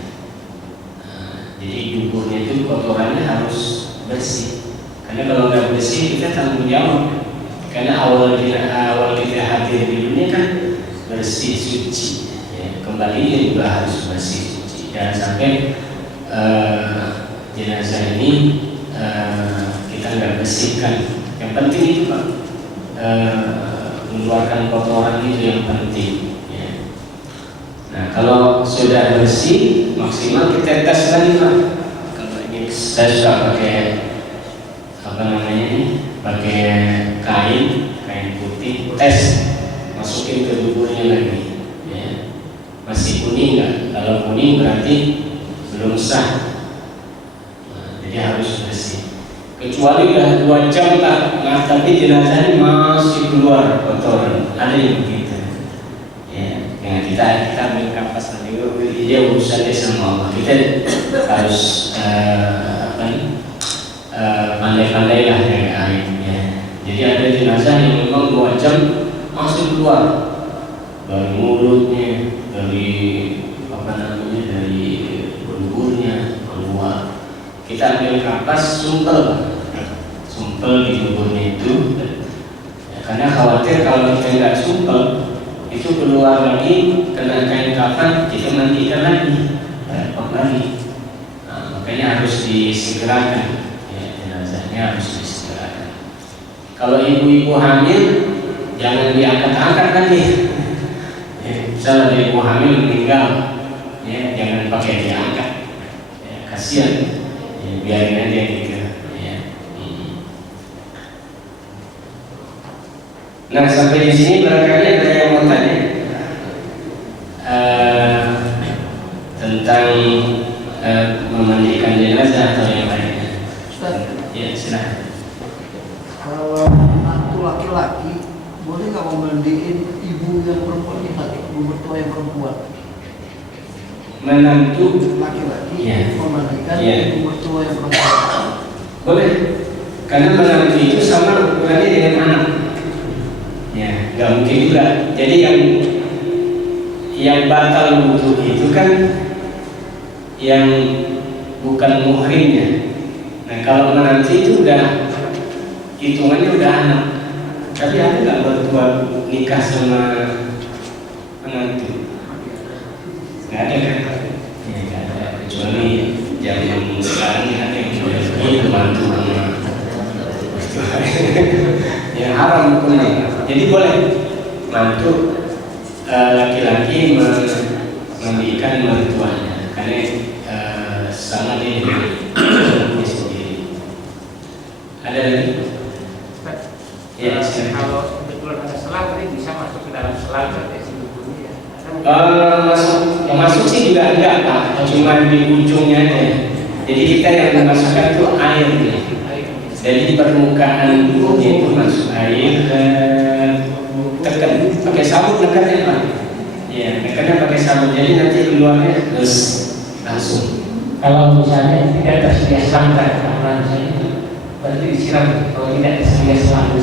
Nah, jadi duburnya itu kotorannya harus bersih. Karena kalau nggak bersih kita tanggung jawab. Karena awal kita hadir di dunia kan bersih suci, ya, kembalinya juga harus bersih suci. Jangan sampai jenazah ini kita nggak bersihkan. Yang penting itu Pak, mengeluarkan kotoran itu yang penting, ya. Nah, kalau sudah bersih maksimal kita tes lagi Pak. Kalau ini saya suka pakai apa namanya ini, pakai kain putih, tes, masukin ke duburnya lagi, ya. Masih kuning nggak? Kalau kuning berarti belum sah. Nah, jadi harus bersih. Kecuali udah 2 jam tak, nah, tapi jenazahnya masih keluar kotoran, ada yang begitu, ya. Dengan kita ambil kapas nanti, dia urusannya sama Allah. Kita harus pandai-pandai lah jaga airnya. Jadi ada jenazah yang memang 2 jam masih keluar dari mulutnya, dari apa namanya, dari duburnya keluar. Kita ambil kapas, sumpel di duburnya itu, ya, karena khawatir kalau kita nggak sumpel itu keluar lagi, kena kain kafan, kita mandikan lagi, repot lagi. Nah, makanya harus disegerakan, ya, jenazahnya harus disegerakan. Kalau ibu-ibu hamil jangan diangkat-angkat lagi. Ya, misalnya ibu hamil meninggal, ya, jangan pakai diangkat, ya, kasihan, ya, biarin aja gitu, ya. Nah, sampai di sini barangkali ada yang mau tanya tentang memandikan jenazah atau yang lainnya. Ya, silahkan. Kalau anak laki-laki boleh nggak memandiin ibu yang perempuan yang sakit, ibu mertua yang perempuan? Menantu Laki-laki, ya, memandikan, ya, ibu mertua yang perempuan. boleh, karena menantu itu sama ukurannya dengan anak. Ya, nggak mungkin juga. Jadi yang batal wudhu itu kan yang bukan muhrimnya. Nah, kalau menantu itu udah hitungannya udah anak. Tapi ada nggak mertua nikah sama menantu? Nggak ada kan? Ya, nggak ada. Kecuali zaman sekarang ada yang menjadi mantu sama yang haram hukumnya. Jadi boleh mantu laki-laki memandikan mertuanya, karena sama dia dengan sendiri. Ada lagi? Ya, kalau kebetulan ada selang, tadi bisa masuk ke dalam selang berarti si duburnya ya. masuk yang masuk sih juga enggak Pak, cuma di ujungnya aja. Jadi kita yang memasukkan itu air nih. Dari permukaan bulunya itu masuk air, tekan pakai sabun tekannya Pak. Ya, tekannya pakai sabun. Jadi nanti keluarnya terus langsung. Kalau misalnya tidak tersedia selangkah, berarti disiram. Kalau tidak tersedia selangkah,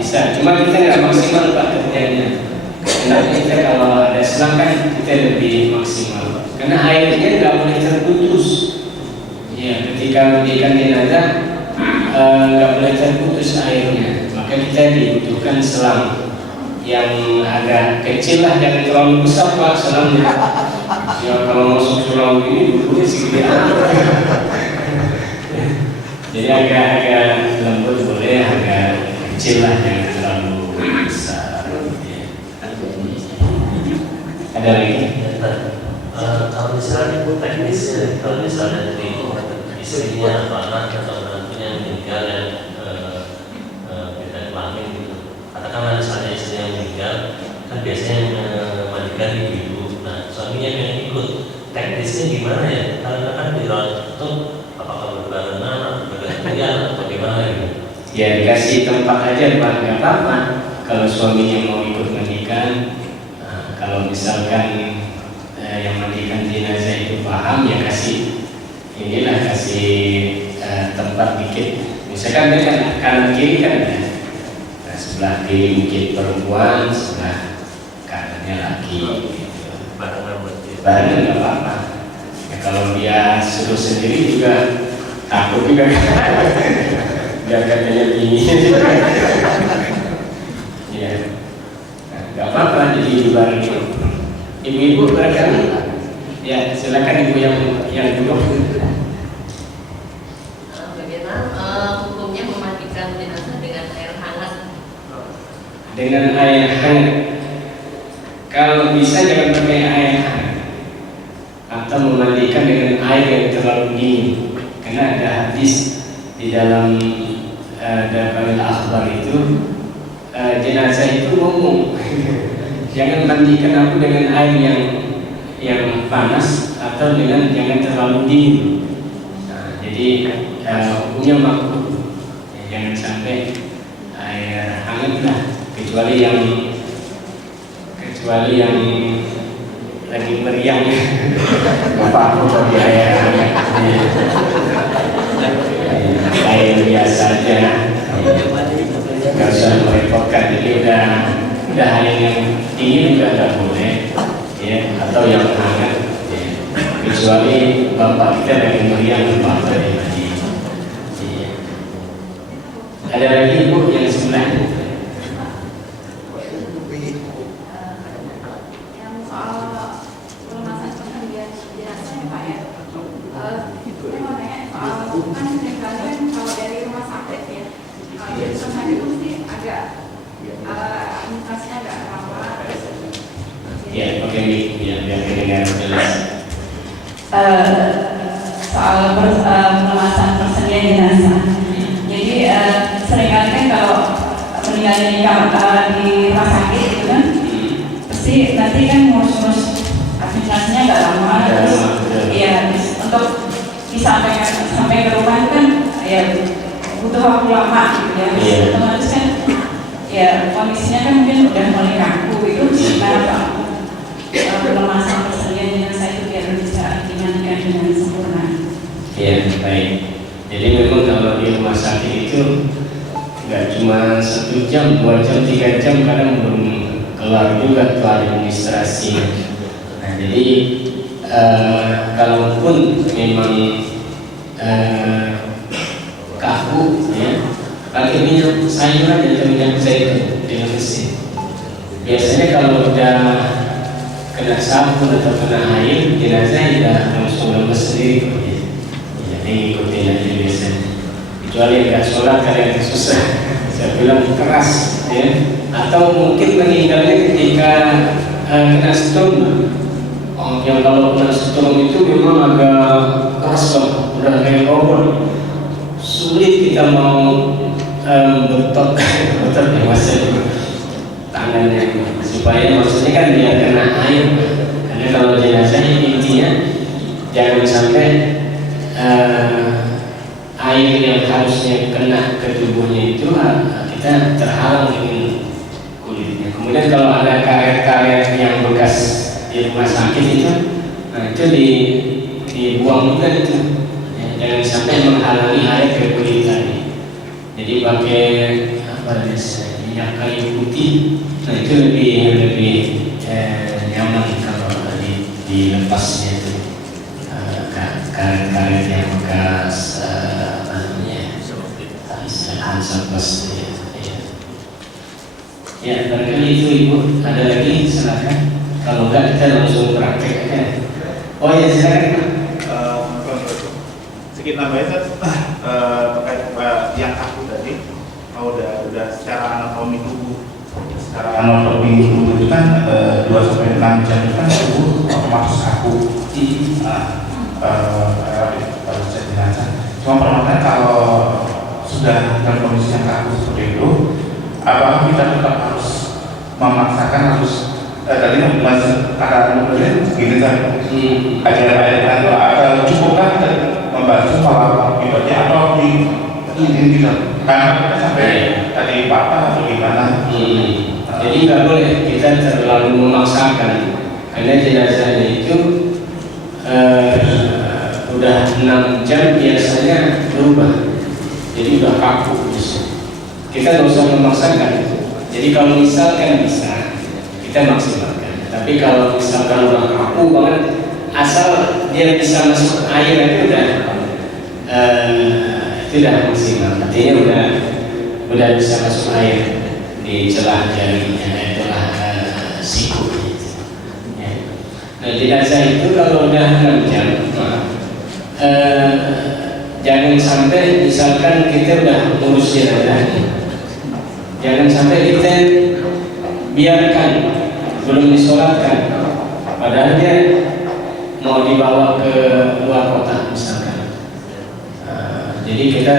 bisa. Cuma kita nggak maksimal Pak kerjanya. Karena kita kalau ada selang kan kita lebih maksimal. Karena airnya nggak boleh terputus. Ya, ketika mandikan jenazah nggak boleh terputus airnya. Maka kita dibutuhkan selang yang agak kecil lah, jangan terlalu besar Pak selangnya. Ya kalau masuk selang ini dulunya segede apa. Jadi agak lembut boleh, agak kecil lah, jangan terlalu besar. Ada lagi? Kalau misalnya itu teknisnya, kalau misalnya dari istrinya atau anak atau menantunya yang meninggal dan beda kelamin gitu, katakanlah misalnya istrinya yang meninggal, kan biasanya memandikan ibu. Nah, suaminya yang ikut, teknisnya gimana ya? Karena kan dirawat itu apakah berbarengan atau bergantian atau gimana gitu? Ya dikasih tempat aja Pak, nggak apa-apa. Kalau suaminya mau ikut mandikan, kalau misalkan yang mandikan jenazah itu paham, ya kasih tempat dikit. Misalkan dia kan kanan kiri kan, nah, sebelah kiri mungkin perempuan, sebelah kanannya laki. Gitu. Barengan nggak apa-apa. Ya, kalau dia suruh sendiri juga takut juga. Dia katanya begini. Ya, nggak apa-apa. Jadi dibarengin. Ibu-ibu barangkali, ya silakan ibu yang duduk. Bagaimana hukumnya memandikan jenazah dengan air hangat? Dengan air hangat. Kalau bisa jangan pakai air hangat, atau memandikan dengan air yang terlalu dingin. Karena ada hadis di dalam Dakwahul Akhbar itu, jenazah itu ngomong. Jangan mandikan aku dengan air yang panas atau jangan terlalu dingin. Nah, jadi hukumnya makruh. Ya, jangan sampai air hangat lah, kecuali yang lagi meriang. Bapak aku pakai air hangat. Air biasa aja. Nggak usah merepotkan. Jadi udah air yang dingin juga nggak boleh, ya, atau yang hangat, ya. Kecuali bapak kita lagi meriang bapak tadi. Ya. Ada lagi ibu yang sebelah? Yang soal permasalahan pengambilan jenazah ya Pak ya. Saya mau nanya soal kan seringkali kan kalau dari rumah sakit ya, kalau dari rumah sakit itu mesti agak administrasinya agak lama. Ya, oke, ya, biar kedengaran jelas. Soal permasalahan persediaan jenazah. Jadi seringkali kan kalau meninggal di rumah sakit itu kan, pasti nanti kan ngurus administrasinya agak lama. Terus, ya untuk disampaikan sampai ke rumah itu kan, ya butuh waktu lama gitu ya. Otomatis kan, ya kondisinya kan mungkin udah mulai kaku itu gimana Pak? Permasalahan persediaan jenazah itu biar bisa dimandikan dengan sempurna. Ya, baik. Jadi memang kalau di rumah sakit itu nggak cuma 1 jam, 2 jam, 3 jam, kadang belum kelar juga tuh administrasi. Nah, jadi kalaupun memang kaku, ya, pakai minyak sayuran dan minyak zaitun dengan mesin. Biasanya kalau udah kena sabun atau kena air, jenazah tidak langsung lemes sendiri. Jadi ikutin aja biasanya. Kecuali nggak sholat kalian susah. Saya bilang keras, ya. Atau mungkin meninggalnya ketika kena stroke. Yang kalau kena stroke itu memang agak keras loh, udah kayak robot. Sulit kita mau betot ya mas tangannya, supaya maksudnya kan dia kena air, karena kalau jenazah intinya jangan sampai air yang harusnya kena ke tubuhnya itu kita terhalang dengan kulitnya. Kemudian kalau ada karet-karet yang bekas di rumah sakit itu, nah itu dibuang juga itu. Ya, jangan sampai menghalangi air ke kulit tadi. Jadi pakai minyak kayu putih, nah itu lebih nyaman kalau dilepasnya itu karet-karet yang bekas hansaplast ya. Barangkali itu Ibu ada lagi, silakan. Kalau enggak kita langsung praktek aja. Oh ya silakan. Sedikit nambahin terkait yang aku tadi, udah secara anatomi tubuh. Secara anatomi tubuh itu kan 2-6 jam itu kan tubuh otomatis kaku. Baru saya jenazah. Cuma permasalahan kalau sudah dalam kondisi yang kaku seperti itu, apakah kita tetap harus memaksakan tadi masih ada gini kan agar cukupkah membantu malah ibaratnya atau ini karena kita sampai tadi patah atau gimana? Jadi nggak boleh kita terlalu memaksakan, karena jenazahnya itu udah 6 jam biasanya berubah, jadi udah kaku. Kita nggak usah memaksakan. Jadi kalau misalkan bisa, kita maksimalkan. Tapi kalau misalkan udah kaku banget, asal dia bisa masuk air itu udah maksimal. Artinya udah bisa masuk air di celah jarinya, celah siku. Ya. Nah jenazah itu kalau udah 6 jam, jangan sampai misalkan kita udah ngurus jenazah, jangan sampai kita biarkan belum disolatkan, padahal dia mau dibawa ke luar kota misalkan. Jadi kita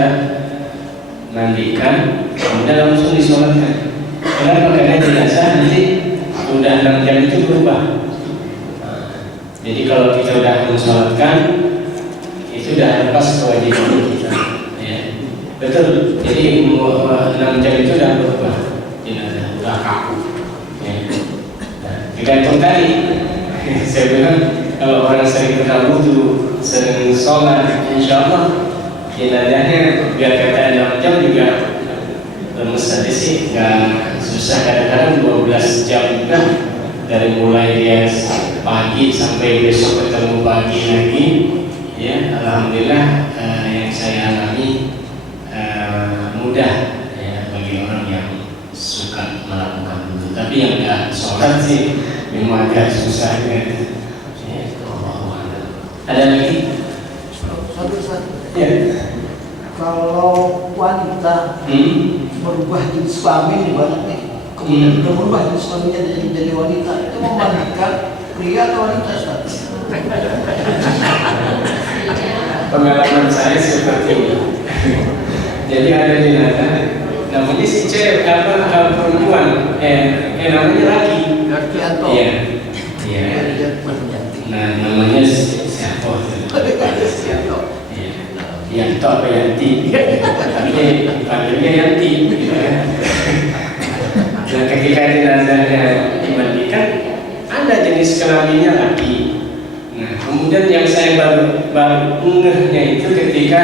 mandikan, kemudian langsung disolatkan. Kenapa? Karena jenazah nanti udah 6 jam itu berubah. Jadi kalau kita udah mensolatkan, itu udah lepas kewajiban kita. Ya. Betul. Jadi 6 jam itu udah berubah, jenazah udah kaku. Ya. Nah, tergantung tadi. Saya bilang kalau orang sering kenal wudu, sering sholat, insya Allah jenazahnya biar kata 6 jam juga lemes saja sih, nggak susah. Kadang-kadang 12 jam juga, dari mulai dia pagi sampai besok ketemu pagi lagi. Ya, alhamdulillah yang saya alami mudah ya bagi orang yang suka melakukan wudu. Tapi yang nggak sholat sih memang agak susah ya. Ada lagi? Satu-satu. Ya. Kalau wanita berubah jenis kelamin banyak nih, kemudian udah berubah jenis kelaminnya jadi wanita, itu memandikan pria atau wanita? Pengalaman saya seperti ini. Jadi ada jenazah, namanya si cewek perempuan, namanya laki. Gardianto. Iya. Iya. Nah, namanya siapa? Gardianto. Yanto apa Yanti? Tapi panggilnya Yanti. Dan ketika jenazahnya dimandikan, ada jenis kelaminnya laki. Nah, kemudian yang saya baru ngehnya itu ketika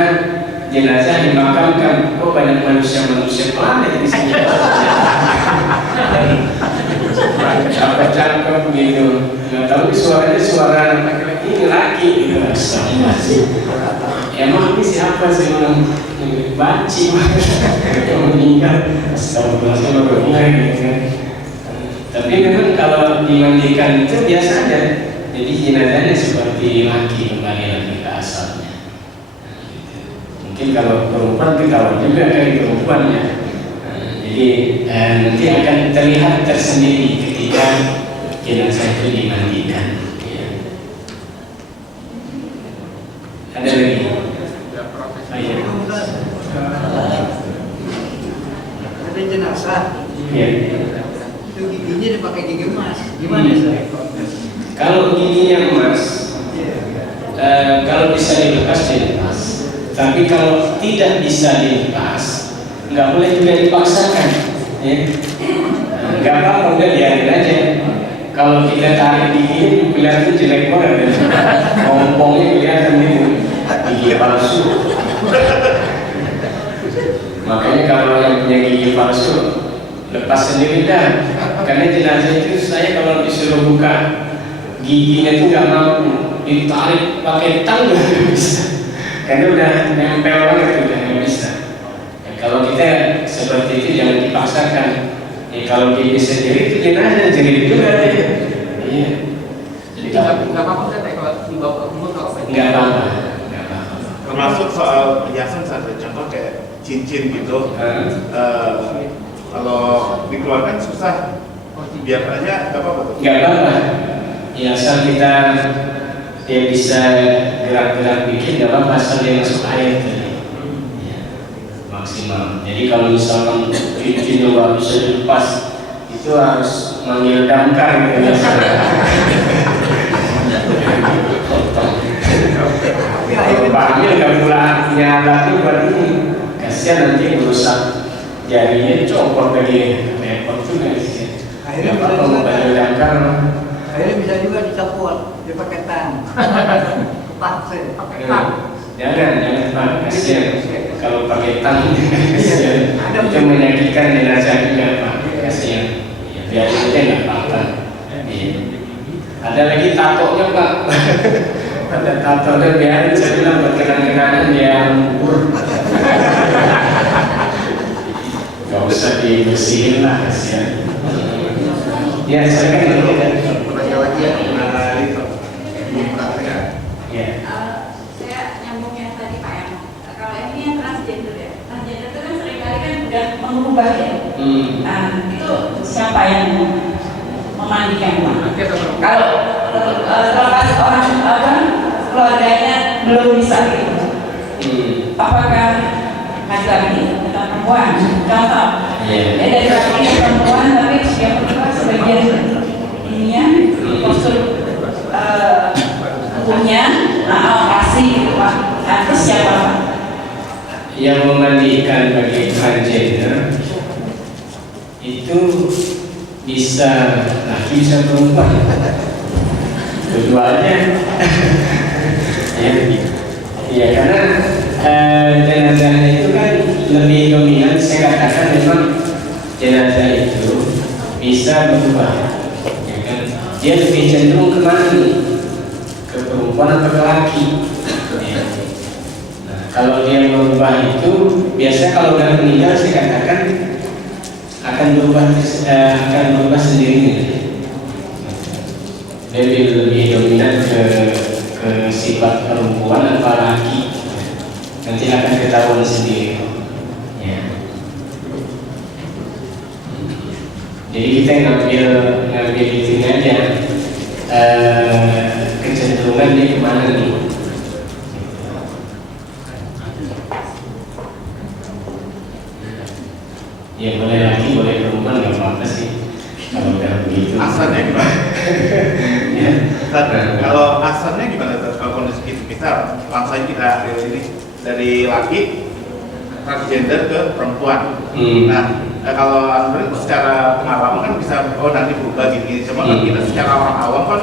jenazah dimakamkan, kok banyak manusia planet di sini. Cakep-cakep gitu. Nggak tahu suaranya suara ini laki gitu. Emang ini siapa sih orang banci yang meninggal? Astagfirullahaladzim gitu. Tapi memang kalau dimandikan itu biasa aja. Jadi jenazahnya seperti laki, kembali lagi ke asalnya. Mungkin kalau perempuan ketahuan juga dari perempuannya. Jadi nanti akan terlihat tersendiri ketika jenazah itu dimandikan. Ya. Ada lagi? Ada jenazah. Ya. Itu giginya dipakai gigi emas. Gimana sih? Kalau giginya emas, kalau bisa dilepas dilepas. Tapi kalau tidak bisa dilepas, nggak boleh juga dipaksakan. Ya. Nggak apa-apa, udah biarin aja. Kalau kita tarik gigi, kelihatan jelek banget. Ompongnya kelihatan gitu, gigi palsu. Makanya kalau yang punya gigi palsu, lepas sendiri dah. Karena jenazah itu saya kalau disuruh buka giginya itu nggak mampu, ditarik pakai tang nggak bisa. Karena udah nempel banget, udah nggak bisa. Ya, kalau kita seperti itu jangan dipaksakan. Ya, kalau gigi sendiri itu jenazah jadi juga deh. Iya. Jadi nggak apa-apa kan kalau dibawa ke umur nggak apa-apa. Termasuk soal perhiasan, ada contoh kayak cincin gitu. Kalau dikeluarkan susah, biar aja nggak apa-apa tuh. Nggak apa-apa. Ya asal kita dia bisa gerak-gerak bikin nggak apa-apa, asal dia masuk air tadi. Ya, maksimal. Jadi kalau misalkan cincin nggak bisa dilepas, itu harus manggil damkar gitu. Kalau panggil nggak punya alat itu buat ini, kasihan nanti merusak jarinya, copot lagi, repot juga sih. Akhirnya Nggak apa-apa mau panggil damkar. Akhirnya bisa juga dicopot, dia pakai tang. Pakai tang. Jangan Pak, kasihan. Kalau pakai tang, kasihan. Itu menyakitkan jenazah juga Pak, kasihan. Ya, biar aja nggak apa-apa. Iya. Ada lagi tatonya Pak. Ada tato dan biarin, saya bilang buat kenang-kenangan dia ngubur. Gak usah dibersihin lah, kasihan. Ya, saya kan ini kan. Ya. Saya nyambung yang tadi Pak yang kalau ini yang transgender ya, transgender itu kan seringkali kan udah mengubah ya. Nah itu siapa yang memandikan Pak? Kalau terlepas orang keluarganya belum bisa gitu, apakah laki-laki atau perempuan? Contoh, ya dari laki ke perempuan tapi dia perempuan sebagian ininya postur tubuhnya operasi gitu Pak. Nah, terus siapa Pak? Yang memandikan bagi transgender itu bisa laki bisa perempuan, keduanya. Ya karena jenazahnya itu kan lebih dominan, saya katakan memang jenazah itu bisa berubah, ya kan? Dia lebih cenderung kemana nih? Ke perempuan atau ke laki? Ya. Nah, kalau dia berubah itu biasanya kalau udah meninggal saya katakan akan berubah sendirinya. Dia lebih dominan ke sifat perempuan atau laki, nanti akan ketahuan sendiri. Ya. Jadi kita ngambil itu aja, kecenderungan dia kemana nih? Ya boleh laki, boleh perempuan, nggak apa-apa sih. Kalau udah begitu. Asalnya gimana? Ya. Kalau asalnya gimana? Kalau kondisi kita langsung kita ini dari laki transgender ke perempuan. Nah, kalau Android secara pengalaman kan bisa nanti berubah gini. Cuma kan kita secara orang awam kan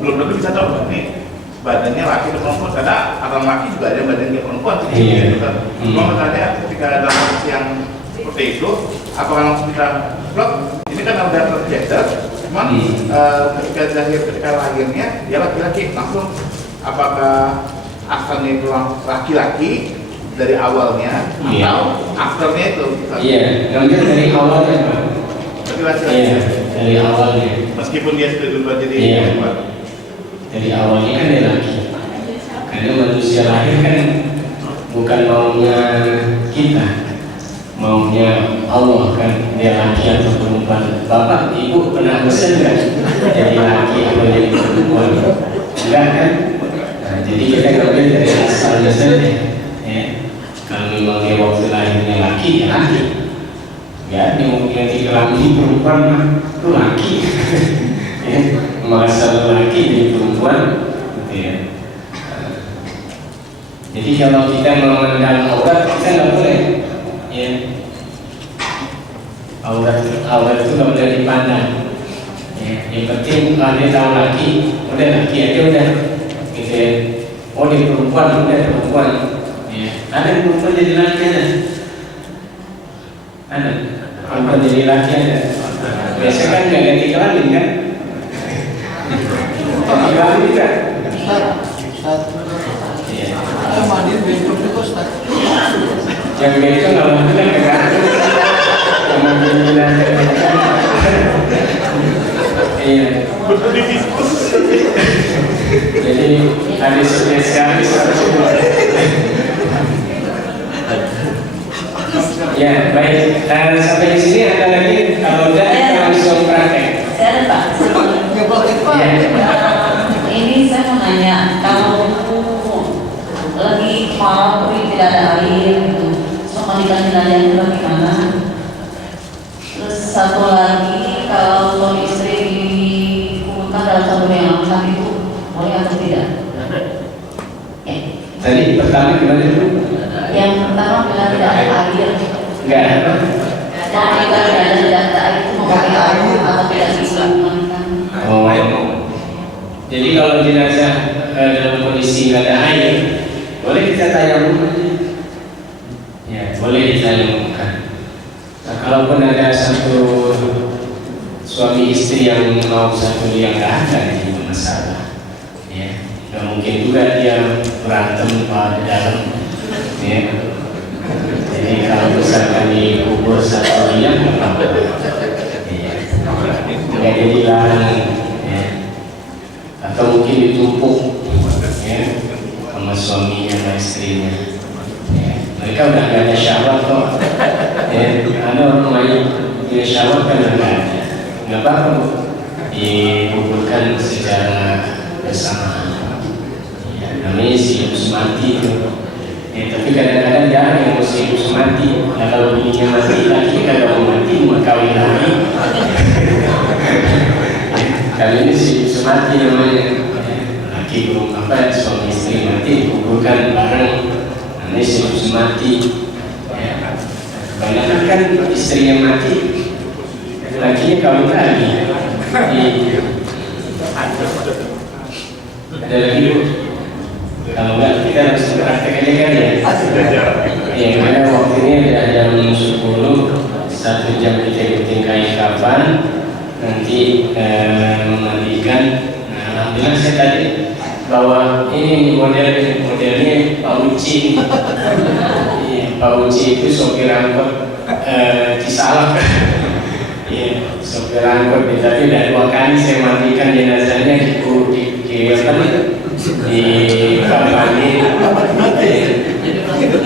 belum tentu bisa tahu nih badannya laki atau perempuan. Karena orang laki juga ada badannya perempuan. Gitu kan. Cuma misalnya ketika ada kondisi yang seperti itu, apakah langsung kita blok? Ini kan udah transgender. Cuman ketika lahirnya dia laki-laki, langsung apakah asalnya itu laki-laki dari awalnya atau afternya itu? Iya, ngambil dari awalnya Pak. Tapi laki-laki. Iya, dari awalnya. Meskipun dia sudah berubah jadi perempuan. Dari awalnya kan dia laki. Karena manusia lahir kan bukan maunya kita, maunya Allah kan, dia laki atau perempuan. Bapak, ibu pernah pesen nggak jadi laki atau jadi perempuan? Enggak kan? Nah, jadi kita ngambil dari asalnya saja. Ya. Kalau memang dia waktu lahirnya laki, ya laki. Ya, dia mungkin nanti kelamin perempuan mah itu laki. Ya. memaksa lelaki jadi perempuan, gitu ya. Jadi kalau kita memandang aurat, kita nggak boleh, ya. Aurat itu nggak boleh dipandang. Ya. Yang penting dia tahu laki, udah laki aja udah, gitu ya. Oh dia perempuan, udah perempuan. Ya. Ada perempuan jadi laki ada. Perempuan jadi laki ada. Biasanya kan nggak ganti kelamin kan? Ganti kelamin kan? Iya. Mandir bentuk itu Ustaz. Yang begitu kalau itu kan enggak. Iya. Jadi ada spesialis. Ya baik. Sampai di sini ada lagi kalau udah kita langsung praktek. Saya ada Pak. Ini saya mau nanya, kalau lagi malam tapi tidak ada air gitu, sama mandikan itu bagaimana? Terus satu lagi, kalau suami istri dikumpulkan dalam satu yang sama itu boleh atau tidak? Tadi pertama gimana dulu? Yang pertama bilang tidak ada air. Enggak ada. Kalau kita tidak ada air itu mau pakai air atau tidak digunakan? Oh. Jadi kalau jenazah dalam kondisi nggak ada air, boleh kita tayamum aja. Ya, boleh ditayamumkan. Nah, kalaupun ada satu suami istri yang mau satu yang nggak ada, itu masalah. Ya, nggak mungkin juga dia berantem di dalam. Ya. Jadi kalau misalkan dikubur satu yang nggak apa-apa. Ya. Nggak jadi larang. Ya. Atau mungkin ditumpuk ya, sama suaminya sama istrinya ya. Mereka udah gak ada syahwat kok ya. Ada orang lain punya syahwat kan nggak ada, nggak apa-apa dikuburkan secara bersamaan ya, namanya sius mati itu ya. Tapi kadang-kadang jarang yang mau sius mati. Nah kalau bininya mati, laki kagak mau mati, mau kawin lagi. Kali ini si mati namanya, laki belum apa, suami istri mati dikuburkan bareng, namanya si mati. Ya. Kebanyakan kan istrinya mati, lakinya kawin lagi. Ada lagi Bu? Kalau enggak kita harus praktek aja kan ya. Ya karena waktunya ada jam 10, 1 jam kita bikin kain kapan. Nanti memandikan. Nah, alhamdulillah saya tadi bawa ini modelnya Pak Uci. Pak Uci itu sopir angkot Cisalak. Iya, sopir angkot. Tapi udah 2 kali saya mandikan jenazahnya di kampanye.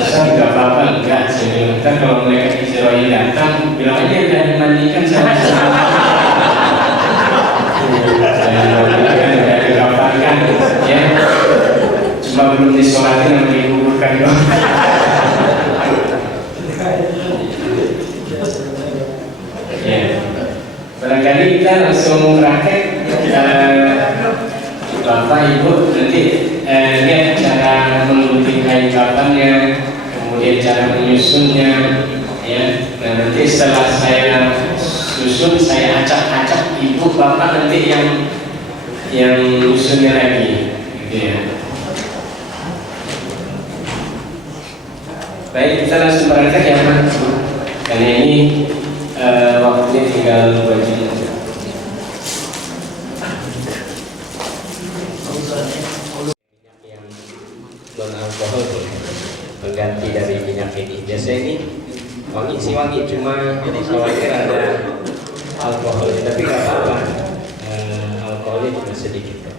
Saya nggak apa-apa, enggak. Saya bilang kalau mereka Israel datang, bilang aja udah dimandikan sama. Tidak dikabarkan ya, cuma belum disolatin sama dikuburkan doang. Ya, barangkali kita langsung praktek. Bapak Ibu nanti lihat cara menggunting kain kapannya, kemudian cara menyusunnya ya. Nah nanti setelah saya susun, saya acak-acak, ibu bapak nanti yang usulnya lagi, gitu ya. Baik, kita langsung berangkat ya Pak, karena ini waktunya tinggal 2 jam. Yang non alkohol pengganti dari minyak ini. Biasanya ini wangi, cuma khawatir ada alkoholnya, tapi nggak apa-apa. Alkoholnya cuma sedikit.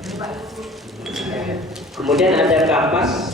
Kemudian ada kapas